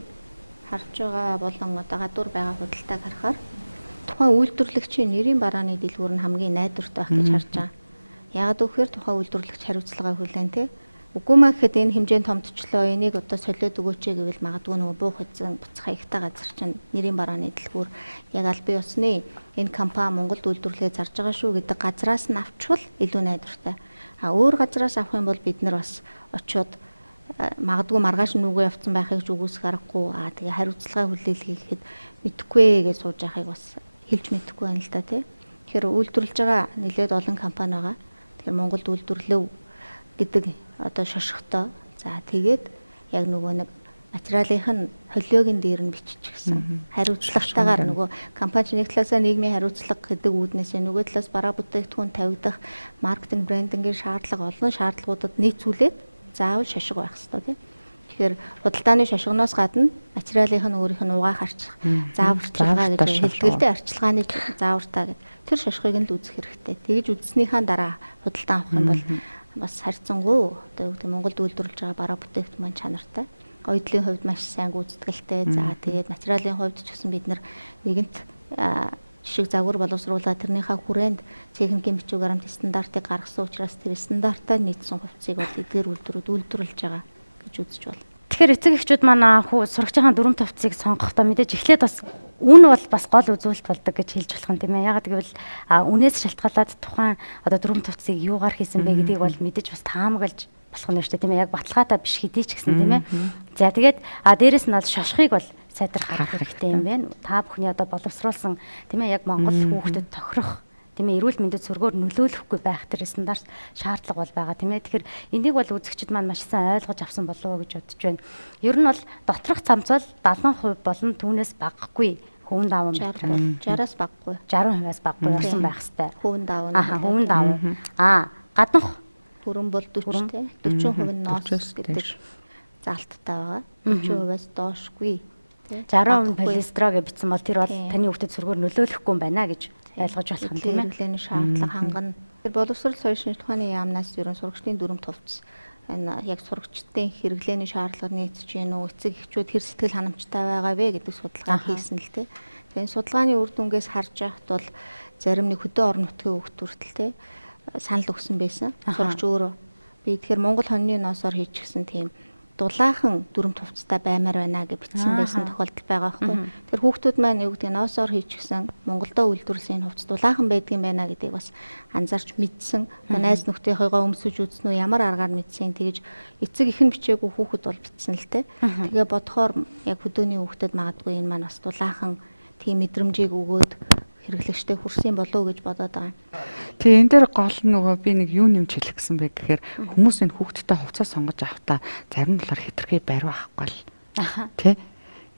харж байгаа болон одоо гадуур байгаа худалдааг харахаар тухайн үйлдвэрлэгчийн нэрийн барааны дэлгүүр нь хамгийн найдвартай байх гэж харж байгаа. Яагаад гэвэл тухайн үйлдвэрлэгч хариуцлагаа хүлээн тэ. Үгүй маа гэхэд энэ хэмжээнд томдчлоо энийг одоо солиод өгөөч гэвэл магадгүй нөгөө буух эзэн буцах хаягтай газар чинь нэрийн барааны дэлгүүр яг аль бие усны энэ компани Монголд үйлдвэрлэлээ зарж байгаа шүү гэдэг газраас нь авчвал илүү найдвартай. Өөр газраас авах юм бол бид нар бас очиод магадгүй маргааш нүгөө явцсан байхыг ч үгүйсэх аргагүй. Тэгээ хариуцлагаа хүлээлгэх гэхэд мэдэхгүй гэж сууж байхыг бас хэлж мэдэхгүй байна л да тий. Тэгэхээр үйлдвэрлэж байгаа нэлээд олон компани байгаа. Тэгэхээр Монголд үйлдвэрлэв гэдэг одоо шошготой. За тэгээд яг нөгөө нэг материалынх нь холиогийн дээр нь биччихсэн. Хариуцлагатайгаар нөгөө компани нэг талаасаа нийгмийн хариуцлага гэдэг үүднээс нөгөө талаас бараа бүтээгдэхүүн тавигдах маркетинг брендингийн шаардлага олон шаардлагуудад нийцүүлээд заавал шошго байх хэрэгтэй тийм. Тэгэхээр худалдааны шошгоноос гадна материалынх нь өөрийнх нь угаах арчилга зааварчилгаа гэж хэлтгэлтэй арчилгааны заавартай гэдэг. Тэр шошгыг нь л үзэх хэрэгтэй. Тэгэж үзснийхаа дараа худалдан авах юм бол бас харьцангуй одоо Монголд үйлдвэрлэж байгаа бараа бүтээгдэхүүн чанартай. Ойдлын хувьд маш сайн гүйцэтгэлтэй. За тэгээд материалын хувьд ч гэсэн бид нэгэнт жишг загвар боловсруулаад тэрнийхээ хүрээнд техникийн бичиг баримт стандартыг гаргасан учраас тэр стандартаар нийцсэн хувцсыг бол эдгээр үйлдвэрлэж байгаа гэж үзэж байна. Тэгэхээр эцэг эхчүүд маань сурагчийн дүрм товцыг сонгохдоо мэдээж эхлээд бас үн бол бас гол үзүүлэлт болдог гэж хэлж болох юм тийм ээ. Ягаад гэвэл үнээс шалтгаалаад тухайн одоо дүрм товцыг юугаар хийсэн бэ гэдгийг бол мэдээж бас таамаглаж болох нь шүү дээ тийм ээ. Яг баталгаатай биш хэдий ч гэсэн тийм ээ. За тэгээд дээрэс нь бол шошхыг бол сайдар гаргах хэрэгтэй юм байна. Та бүхний одоо боловсруулсан тийм ээ яг Монгол хүүхдэд тохирох тийм ээ эрүүл мэндэд сөргөөр нөлөөлөхгүй байх тэр стандарт шаардлага бол байгаа тийм ээ. Тэгэхээр энийг бол үзэгчид маань маш сайн ойлгож авсан болов уу гэж бодож байна. Ер нь бол доторх цамцал 70% болон түүнээс багагүй хөвөн даван материал 60-аас багагүй 60%-аас багагүй орсон байх хэвээр. Хөвөн даван. Хөвөн даван. Гаднах Хүрэн бол 40 те. 40% нь ноос гэдэг залттай байгаа. 40%-аас доошгүй. 60% полистрол гэж бичсэн бол тэр бол таны хүүхдэд сүргээр нөлөөлөхгүй юм байна гэж ойлгож болох юм тийм ээ. Хэрэглээний шаардлага хангана. Тэр боловсрол соёл шинжилгээ ухааны яамнаас ерөн сурагчдын дүрмт хувцас энэ яг сурагчдын хэрэглээний шаардлагыг нийцэж гин үү, эцэг эхчүүд хэр сэтгэл ханамжтай байгаа вэ гэдэг судалгаа хийсэн л те. Тэгээд судалгааны үр дүнгээс харж байхад бол зарим нэг хөдөө орон нутгийн хүүхд хүртэл те санал өгсөн байсан. Сурагч өөрөө би тэгэхээр Монгол хоньны ноосоор хийчихсэн тийм дулаахан дүрмт хувцастай баймаар байна гэж бичсэн байсан тохиолдол байгаа байхгүй. Тэр хүүхдүүд маань юу гэдэг ноосоор хийчихсэн Монголдо үйлдвэрлэсэн хувцас дулаахан байдгийн байна гэдгийг бас анзаарч мэдсэн. Найз нөхдийнхийгөө өмсөж үзсэн үү, ямар аргаар мэдсэн тэгэж эцэг ихэн бичээгүй хүүхэд бол бичсэн л те. Тэгээ бодохоор яг хөдөөний хүүхдэд магадгүй энэ маань бас дулаахан тийм мэдрэмжийг өгөөд хэрэглэгчтэй хүрсэн болов уу гэж бодоод байгаа. Тэгээ энэ дээр гол нь нөгөө би нэг юу нэмж хэлэх гэсэн бэ гэхээр хүмүүс энэ хүүхдтэй хувцас сонгож авахдаа зарим нь болохоор хитрхи бариу авахгүй л. Тэ?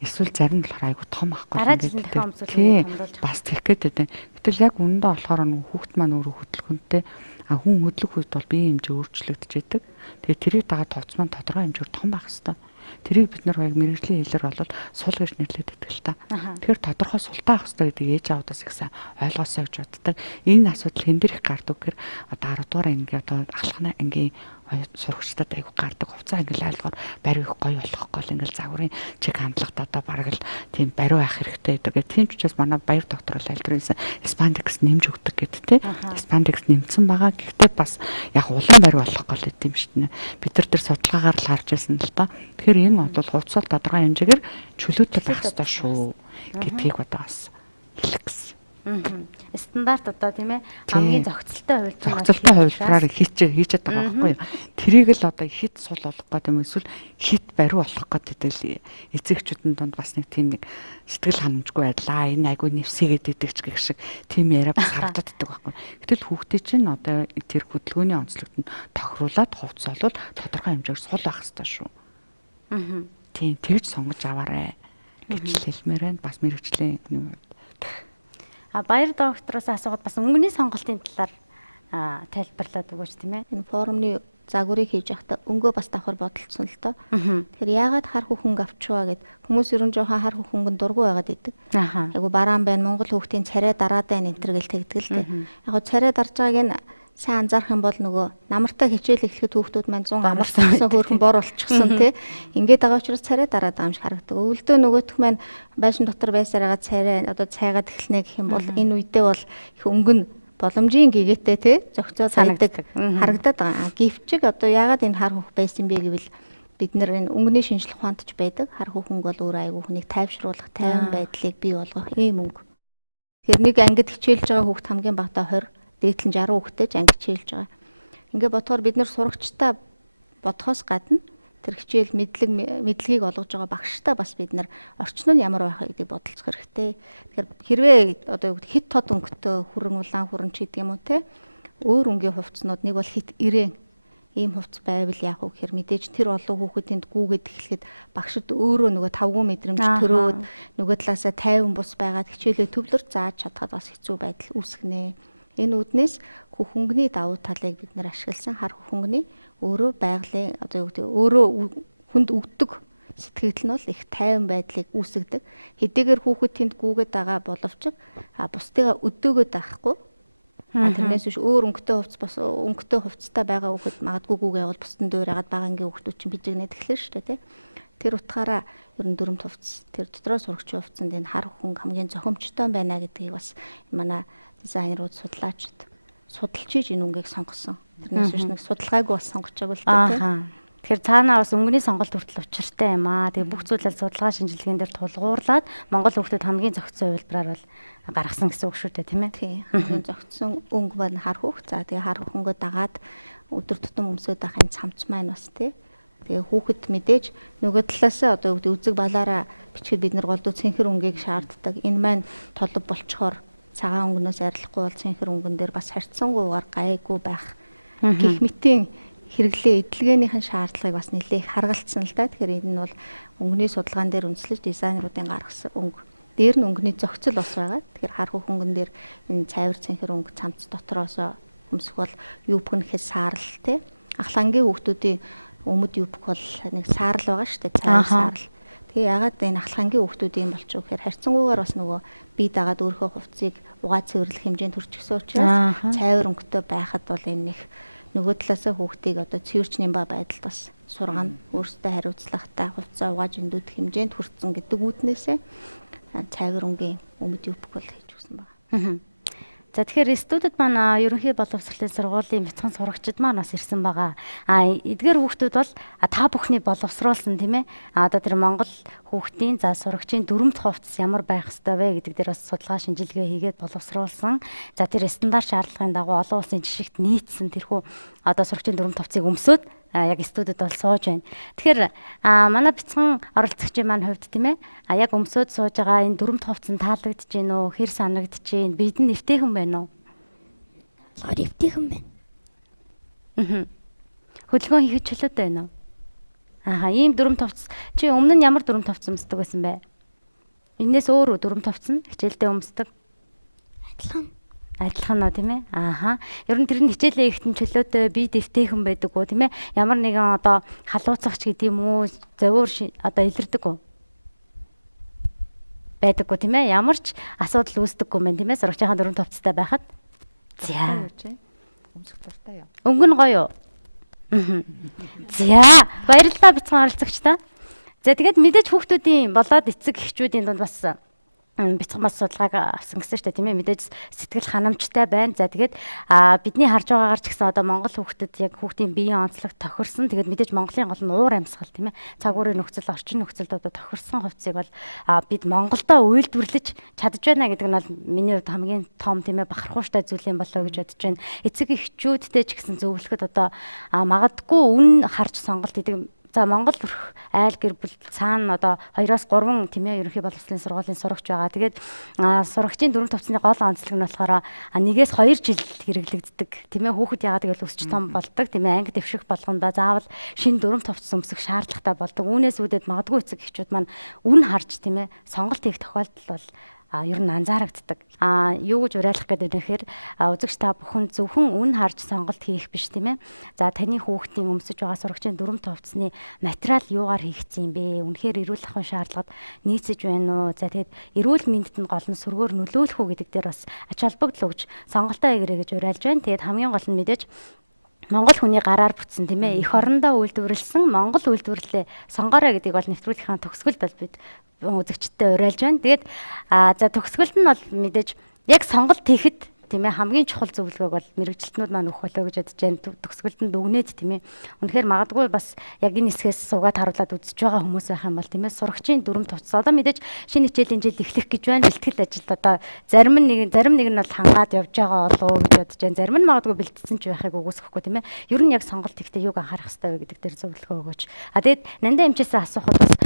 Эсвэл зарим нь болохоор айгу том авахгүй л. Тий. Бас тэгэх гээд байна. Гэтэл яг үнэндээ болохоор нөгөө хүүхд маань өөрөө хөдөлгөөнтэй хүн хөдлөх үед бол биеийн хэмжээ өөрчлөгдөж идэг. Тэгээ тэрийг дагаад хувцас маань тодорхой хэмжээр том байх хэвээр. Тэрийг бид нар яг мэрэгжлийн хэлээр бол сул гэж нэрлэдэг л та. Тэгэхээр тодорхой султаа авах хэрэгтэй гэдэг ээж аавдаас их сайн ойлгосоо гэж боддог. Энэ асуудал хэн дээр их гардаг гэхээр одоо 10 дугаар анги одоо ахлахны ангийн сурагчдад айгу гардаг хувцас англи айлгаар бариу их гоё болохгүй л ингээл загварын чиг хандлагад одоо бараг л тийм бариу авах хэрэгтэй гэдэг. Тийм ч учраас манай баяр доктор бол альтрынсэн спандекс нэмж өгдөг гэдэг те. Спандекс нэмсэн байгаа. Гэхдээ бас яг улаан бариу болохгүй л гэдэм шүү дээ. Бид нар тэр судалгаагаар л харж байсан л та. Тэгэхээр энэ бол хувцас тодорхой хэмжээгээр чөлөөтэй байх ёстой шүү гэдгийг одоо бас хэлэх гэсэн. Стандарт одоо тийм ээ хамгийн зохицолтой хувилбараар хийж байгаа байхгүй юу. Тэрийг л одоо хит сул болох гэдэг юм эсвэл хит бариу болох гэдэг л эцэгчүүдийн донд бас нэг тийм нэг сэтгэл ханамжгүй байдлаа. Энэ айгүй нэвсэгээд идэг ч гэх шиг тийм яриа бас харагдаад байдаг байхгүй. Гэтэл хүүхдээ чинь одоо тэр хөдөлгөөний онцлогтод тохируулаад хувцас бол тодорхой хэмжээгээр сул байх хэрэгтэй шүү. Тийм тэгж сонгож аваарэ гэж хэлмээр байна. Бас мэрэгжлийн юм. Баяр доктороос асуугаад бас өнгөний сонголтын талаар тайлбарлаад өгөөч тийм ээ. Энэ форумны загварыг хийж явахдаа өнгөө бас давхар бодолцсон л доо. Тэгэхээр яагаад хар хөхөнгө авчваа гэд хүмүүс ерөн жоохон хар хөхөнгөнд дургу байгаад идэг. Айгу бараан байна, Монгол хүүхдийн царай дараад байна энэ төр гэл тэгдэг л дээ. Яг го царай дарж байгааг нь сайн анзаарах юм бол нөгөө намартаа хичээл эхлэхэд хүүхдүүд маань 100 амарсан хөөрхөн бор болчихсон тий. Ингээд байгаа учраас царай дараад байгаа юм шиг харагдаг. Өвөлдөө нөгөөх маань байшин дотор байсараа царай одоо цайгаад эхлэнэ гэх юм бол энэ үедээ бол их өнгөн боломжийн гэгээтэй тий зохицоо санагддаг харагдаад байгаа. Гэвчиг одоо яагаад энэ хар хөх байсан бэ гэвэл бид нар энэ өнгөний шинжлэх ухаантч байдаг. Хар хөхөнгө бол өөр айгүй хүнийг тайвшруулах, тайван байдлыг бий болгох ийм өнгө. Тэгэхээр нэг ангид хичээлж байгаа хүүхд хамгийн багадаа 20 дээдлэн 60 хүүхдэд анги хичээлж байгаа. Ингээ бодохоор бид нар сурагчтай бодхоос гадна тэр хичээл мэдлэгийг олгож байгаа багштай бас бид нар орчин нь ямар байх вэ гэдгийг бодолцох хэрэгтэй. Тэгэхээр хэрвээ одоо хит тод өнгөтэй хүрэн улаан хүрэн ч гэдэг юм уу те өөр өнгийн хувцснууд нэг бол хит ирээн ийм хувцс байвал яах вэ гэхээр мэдээж тэр олон хүүхэд тэнд гүүгээд эхлэхэд багшд өөрөө нөгөө тавгүй мэдрэмж төрөөд нөгөө талаасаа тайван бус байгаад хичээлээ төвлөр зааж чадхад бас хэцүү байдал үүсгэнэ. Энэ үднээс хөхөнгөний давуу талыг бид нэр ашигласан хар хөхөнгөний өөрөө байгалийн одоо юу гэдэг өөрөө хүнд өгдөг сэтгэл нь бол их тайван байдлыг үүсгэдэг. Хэдийгээр хүүхэд тэнд гүүгээд байгаа боловч бусдыгаа өдөөгөөд байхгүй. Тэрнээс биш өөр өнгөтэй хувцас бас өнгөтэй хувцастай байгаа хүүхэд магадгүй гүүгээ бол бусдын дөр ягаад багангийн хүүхдүүд чинь бижигнээд эхлэх шүү дээ тий. Тэр утгаараа ер нь дүрмт хувцас тэр дотроо сурагчийн хувцсанд энэ хар хөхөнгө хамгийн зохимжтой байна гэдгийг бас манай дизайнерууд судлаачид судалж ийж энэ үнгийг сонгосон. Тэрнээс биш нэг судалгаагүй бас сонгож байгаа л дээ тийм. Тэгэхээр цаанаа бас өнгөний сонголт хүртэл учиртай юм аа. Тэгээ бүх зүйлээ судалгаа шинжилгээнд дээр тулгуурлаад Монгол хүүхдэд хамгийн зохицсон хувилбараар бол гаргасан гэсэн үг шүү дээ тийм ээ. Тийм. Хамгийн зохицсон өнгө байна хар хөх. За тэгээ хар хөхөнгөө дагаад өдөр тутам өмсөд байх энэ цамц маань бас тийм. Тэгээ хүүхэд мэдээж нөгөө талаасаа одоо үзэг балаараа бичгээд бид нар голдуу цэнхэр өнгийг шаарддаг. Энэ маань толб болчхоор цагаан өнгнөөс арилахгүй бол цэнхэр өнгөн дээр бас харьцангуйгаар гайгүй байх. Гэх мэтийн хэрэглээ эдлэгээнийхэн шаардлагыг бас нэлээх харгалцсан л да. Тэгэхээр энэ нь бол өнгөний судалгаан дээр үндэслэж дизайнеруудын гаргасан өнгө. Дээр нь өнгөний зохицол бас байгаа. Тэгэхээр хар хөхөнгөн дээр энэ цайвар цэнхэр өнгө цамц дотроос өмсөх бол юупгнэхээс саарл те. Ахлангийн хүүхдүүдийн өмд юбк бол нэг саарл байгаа шүү дээ. Цайвар саарл. Тэгээ ягаад энэ ахлахангийн хүүхдүүд юм болчих вэ гэхээр харьцангуйгаар бас нөгөө бие дагаад өөрийнхөө хувцсыг угаа цэвэрлэх хэмжээнд хүрчихсэн учраас цайвар өнгөтэй байхад бол энэ их нөгөө талаасаа хүүхдийг одоо цэвэрч нямба байдалд бас сургана. Өөрсдөө хариуцлагатай хувцас угааж өндөөдөх хэмжээнд хүрсэн гэдэг үүднээсээ цайвар өнгийн өмд юбк бол хийж өгсөн байна. За тэгэхээр студид маань ерөнхий боловсролын сургуулийн бяцхан сурагчид маань бас ирсэн байгаа. Эдгээр хүүхдүүд бол та бүхний боловсруулсан тийм ээ. Одоо тэр Монгол хүүхдийн за сурагчийн дөрөв дэх хувцас ямар байх ёстой вэ гэдэг дээр бас судалгаа шинжилгээ хийгээд боловсруулсан. За тэр стандарт шаардлагын дагуу олон улсын жишгт нийцсэн тэрхүү одоо сурагчийн дөрөв хувцсыг өмсөд яг студид бол сууж байна. Тэгэхээр манай бяцхан оролцогчийн маань хувьд тийм ээ яг өмсөд сууж байгаа энэ дөрөв хувцас нь таалагдж гин үү? Хэр санагдж гин? Бид нь нэвтэйхэн байна уу? Лоор нэвтэйхэн байна. Хөдөлгөөн хийх чөлөөтэй байна уу? Ийм дөрөв хувцас чи өмнө нь ямар дөрөв хувцас өмсдөг байсан бэ? Энээс өөр дөрөв хувцас нь хичээлдээ өмсдөг. Адилхан нь тийм ээ. Ер нь тэр нь хичээлээ ихтэн чөлөөтэй бие дэвтэйхэн байдаг уу тийм ээ. Ямар нэгэн одоо халууцагч гэдэг юм уу? Зовөр одоо илэрдэг үү? Байдаггүй тийм ээ. Ямар ч асуудал үүсдэггүй мэн тийм ээ. Сурагчийнхаа дөрөв хувцастай байхад. За. Өмсөх дуртай юу? Өнгө нь гоё юу? За. Баярлалаа бяцхан оролцогчдаа. За тэгээд мэдээж хүүхдүүдийн болоод эцэг эхчүүдийн дунд бас бяцхан бас судалгааг авсан гэсэн шүү дээ тийм ээ. Мэдээж сэтгэл ханамжтай байна. За тэгээд бидний харж байгаагаар ч гэсэн одоо Монгол хүүхдэд яг хүүхдийн биеийн онцлог тохирсон. Тэгээд мэдээж Монголын гол нь уур амьсгал тийм ээ. Цаг уурын нөхцөл, орчин нөхцөлд одоо тохирсон хувцсыг бол бид Монголдо үйлдвэрлэж чадж байна гэдэг нь бол миний хувьд хамгийн том тийм ээ бахархууштай зүйл юм болоо гэж бодож байна. Эцэг эхчүүдтэй ч гэсэн зөвлөхөд одоо магадгүй үн харж сонголт гэдэг. За Монгол өрх айл гэр бүл цаана одоо 2-3 тийм ээ ерөнхий боловсролын сургуулийн сурагч байгаа. Тэгээд сурагчийн дөрөв хувцсны гол онцлог нь болохоор 1-2 жил хэрэглэгддэг. Тийм ээ хүүхэд яагаад гэвэл өсч том болдог. Тийм ээ анги дэвших болгондоо заавал шинэ дөрөв хувцас өмсөх шаардлагатай болдог. Үүнээс үүдээд магадгүй эцэг эхчүүд маань үн харж тийм ээ сонголт хийх тохиолдол бол ер нь анзаарагддаг. Юу гэж уриалах гэдэг вэ гэхээр үзэгч та бүхэн зөвхөн үн харж сонголт хийх биш тийм ээ. За таны хүүхдийн өмсөж байгаа сурагчийн дөрөв хувцсны материал юугаар хийгдсэн юм бэ? Үнэхээр эрүүл ахуйн шаардлагад нийцэж байна уу? За тэгээд эрүүл мэндэд нь гол нь сүргээр нөлөөлөх үү гэдэг дээр бас ач холбогдол өгч сонголтоо эгрээ гэж уриалж байна. Тэгээд хамгийн гол нь мэдээж Монгол хүний гараар бүтсэн тийм ээ. Эх орондоо үйлдвэрлэсэн Монгол үйлдвэрлэлээ сонгоорой гэдгийг бол нэвтрүүлгийн төгсгөлд бол бид үзэгчдтэй уриалж байна. Тэгээд за төгсгөлд нь бол мэдээж яг сонголт хийхэд тийм ээ хамгийн чухал зөвлөгөөг бол мэрэгчлэтнүүд маань өгөх болоо гэж бодож байна. Төгсгөлд нь дүгнээд тийм ээ. Үнэхээр магадгүй бас яг энэ хэсгээс суугаад харуулад үзэж байгаа хүмүүс байх юм бол тийм ээ сурагчийн дөрөв хувцас одоо мэдээж шинэ хичээлийн жил эхлэх гэж байна. Бэлтгэл ажил одоо зарим нэг нь бол хангаад явж байгаа болов уу гэж бодож байна. Зарим нь магадгүй бэлтцсэн ч байхыг үгүйсэхгүй тийм ээ. Ер нь яг сонголт хийхдээ юуг анхаарах хэрэгтэй вэ гэдэг дээр зөвлөгөө өгөөч. Тэгээд нандаа эмчээсээ асуухад бас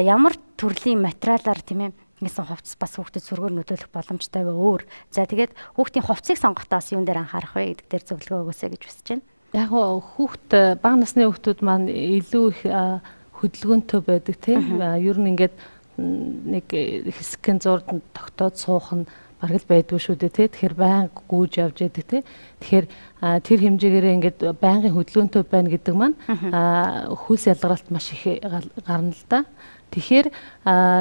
ямар төрлийн материалаар тийм ээ гэсэн хувцас бас хүүхдэд сүргээр нөлөөлөх боломжтой вэ өөр. За тэгээд хүүхдийн хувцсыг сонгохдоо бас юун дээр анхаарах вэ гэдэг дээр зөвлөгөө өгөөсэй гэж хүсэж байна. Яг хүүхд бага насны хүүхдүүд маань илүү их хөдөлгөөнтэй байдаг тийм. Ер нь ингээд нэг хэсгийн зурд тогтоод суух нь бараг л байдгүй шүү дээ тий. Тэгэхээр байнга гүйж явж яадаг тий. Тэгэхээр тэр хэмжээгээр ингээд байнгын хөдөлгөөнтэй байна гэдэг маань хөлс ялгаралт маш их гарна л да. Тэгэхээр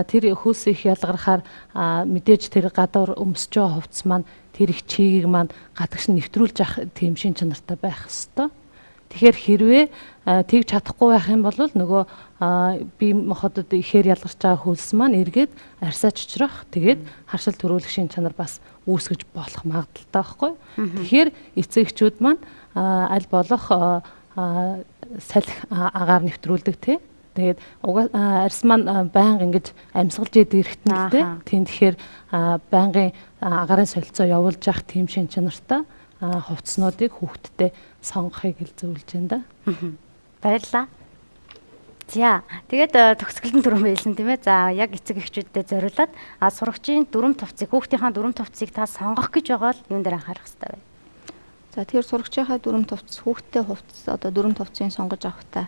тэр хөлс их ялгарахаар мэдээж тэр гадуур өмсөж байгаа хувцас маань тэр их чигийг маань гадагш нь нэвтрүүлж авах тийм шин чанартай байх хэвээр. Тэгэхээр хэрвээ тэгж чадахгүй байх юм бол нөгөө бие махбодод ихээр ялгарч байгаа хөлс маань эргээд арьсаа чичрах тэгээд харшил төрүүлэх шин чанар бас үүсгэж болох магадaltaй байхгүй. Тэгэхээр эцэг эхчүүд маань аль болох салхи агаар нэвтрүүлдэг тий. Тэгээд арьс маань байнга ингэж амьсгалж идэг эрхтэнтэй. Тийм тэгэхээр байнгын агарын солилцоо явуулж явах тийм шин чанартай хувцснуудыг хүүхдтэй сонгохыг зөвлөж байна да. Баярлалаа. За тэгээд төгсгөлд түрүүн байлсан тийм ээ. За яг эцэг эхчүүдэд зориулаад сурагчийн дөрөв хувцсыг хүүхдийнхаа дөрөв хувцсыг та сонгох гэж байгаа л юун дээр анхаарах хэрэгтэй вэ? За тэгэхээр сурагчийнхаа дөрөв хувцас хүүхдтэй хувцас одоо дөрөв хувцсыг сонгож авахтаа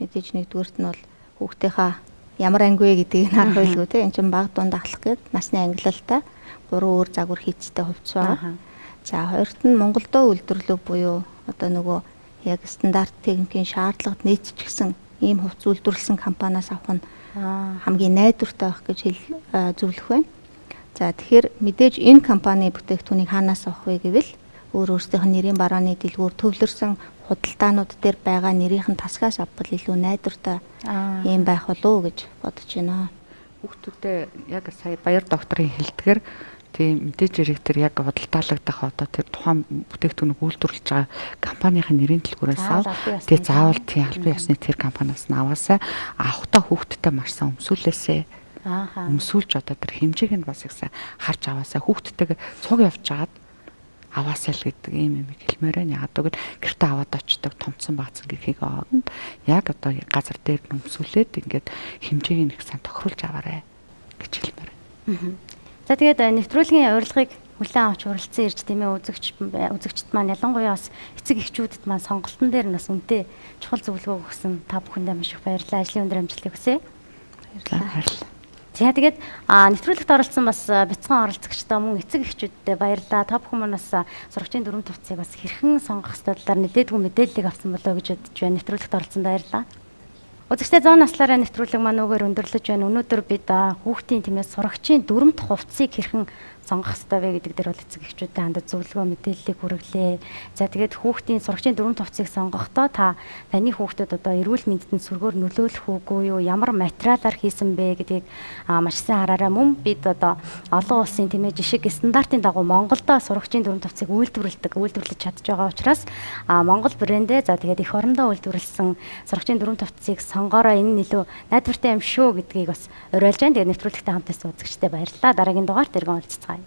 мэдээж нэгдүгээрт нь бол хүүхдийнхаа ямар анги вэ гэдгийг харах байлгүй тийм. Энд чинь баг дунд ахлах гээд насны ангилалтай 3 өөр загвар хийцтэй хувцас байгаа. За хоёрт нь Монголдо үйлдвэрлэв буюу одоо нөгөө яг стандарт техникийн шаардлагад нийцчихсэн ийм хувцас үйлдвэрлэсэн компаниас авах нь хамгийн найдвартай байх гэж зөвлөх байна. За тэгэхээр мэдээж энэ компани бүтээгдэхүүнийг хаанаас авах вэ гэвэл өөрсдийнх нь нэрийн барааны дэлгүүр төвлөрсөн худалдаанууд дээр байгаа нэрийнхэн тасгаас авбал илүү найдвартай юм байх болов уу гэж бодож байна. Хүүхдүүдэд яг сая баяр докторын хэлдгээр тийм мэдээж хэрэг тэр яг худалдаалагдах одоо тэр тухайн бүтээгдэхүүнийг үйлдвэрлэж байгаа компанийн нэрийн дэлгүүрээс ав. Тэгээ заавал тийм албан ёсны тэр компаниас нь аваасаа авахтаа хүүхдтэй маш сайн өмсүүлээсэ. Өмсүүлж одоо тэр хэмжээг нь бас их сайн харж аваасаа хүүхдтэйгээ цуг явж жагаад аваасаа л гэдэг юм хэлмээр байна. Яг одоо гэртээ аваад очдог томцсон баацсан гэхийг оронд яг одоо газар дээр нь өмсүүлээд ингээд хэмжээг нь их сайн тохируулж аваарэ гэж хэлмээр байна. За тэгээд нэвтрүүлгийн урилгыг хүлээн авч уралцсан ирж тийм ээ үзэгчд маань ялангуяа бас эцэг эхчүүдэд маань сонголтын дээр нас үнэтэй чухал зөвлөгөө өгсөн та бүхэндээ маш их баярлалаа. Ажлын өндөр амжилтыг хүсье. Баярлалаа. За тэгээд нэвтрүүлэгт оролцсон бас бяцхан оролцогчдоо мөн эцэг эхчүүдтэй баярлалаа. Та бүхэн маань бас сургалтын дүрм төвцийг бас хэрхэн сонгох ёстой талаар мэдээдгүй мэдээллийг авсан болоо гэж бодож байна. Нэвтрүүлэгт оролцсон баярлалаа. Үзэгчдээ 100 наслаараа нэвтрүүлэг маань үгээр өндөрлөж байна. Өнөөдөр бид хүүхдийн тиймээс сурагчийн дүрмт хувцсыг хэрхэн сонгох ёстой вэ гэдэг дээр бол эцэг эхчүүдэд хандаж зөвлөгөө мэдээллийг хүргэлээ. За тэгээд хүүхдийн сурагчийн дүрмт хувцсыг сонгохдоо таны хүүхдэд одоо эрүүл мэндэд сүргээр нөлөөлөх үгүй юу? Ямар материалаар хийсэн бэ гэдгийг маш сайн хараарай. Мөн бид одоо олон улсын тийм ээ жишг стандартын дагуу Монголдо сурагчийн дүрмт хувцсыг үйлдвэрлэж чадж байгаа учраас Монгол брэндээ за тэгээд эх орондоо үйлдвэрлэсэн сурагчийн дүрмт хувцсыг сонгороо. Энэ нь илүү найдвартай юм шүү гэдгийг бас уриалж байна. Тэгээд нэвтрүүлэгтээ хамт байсан үзэгчдээ баярлалаа. Дараагийн дугаарт иргэн уулзцгаая.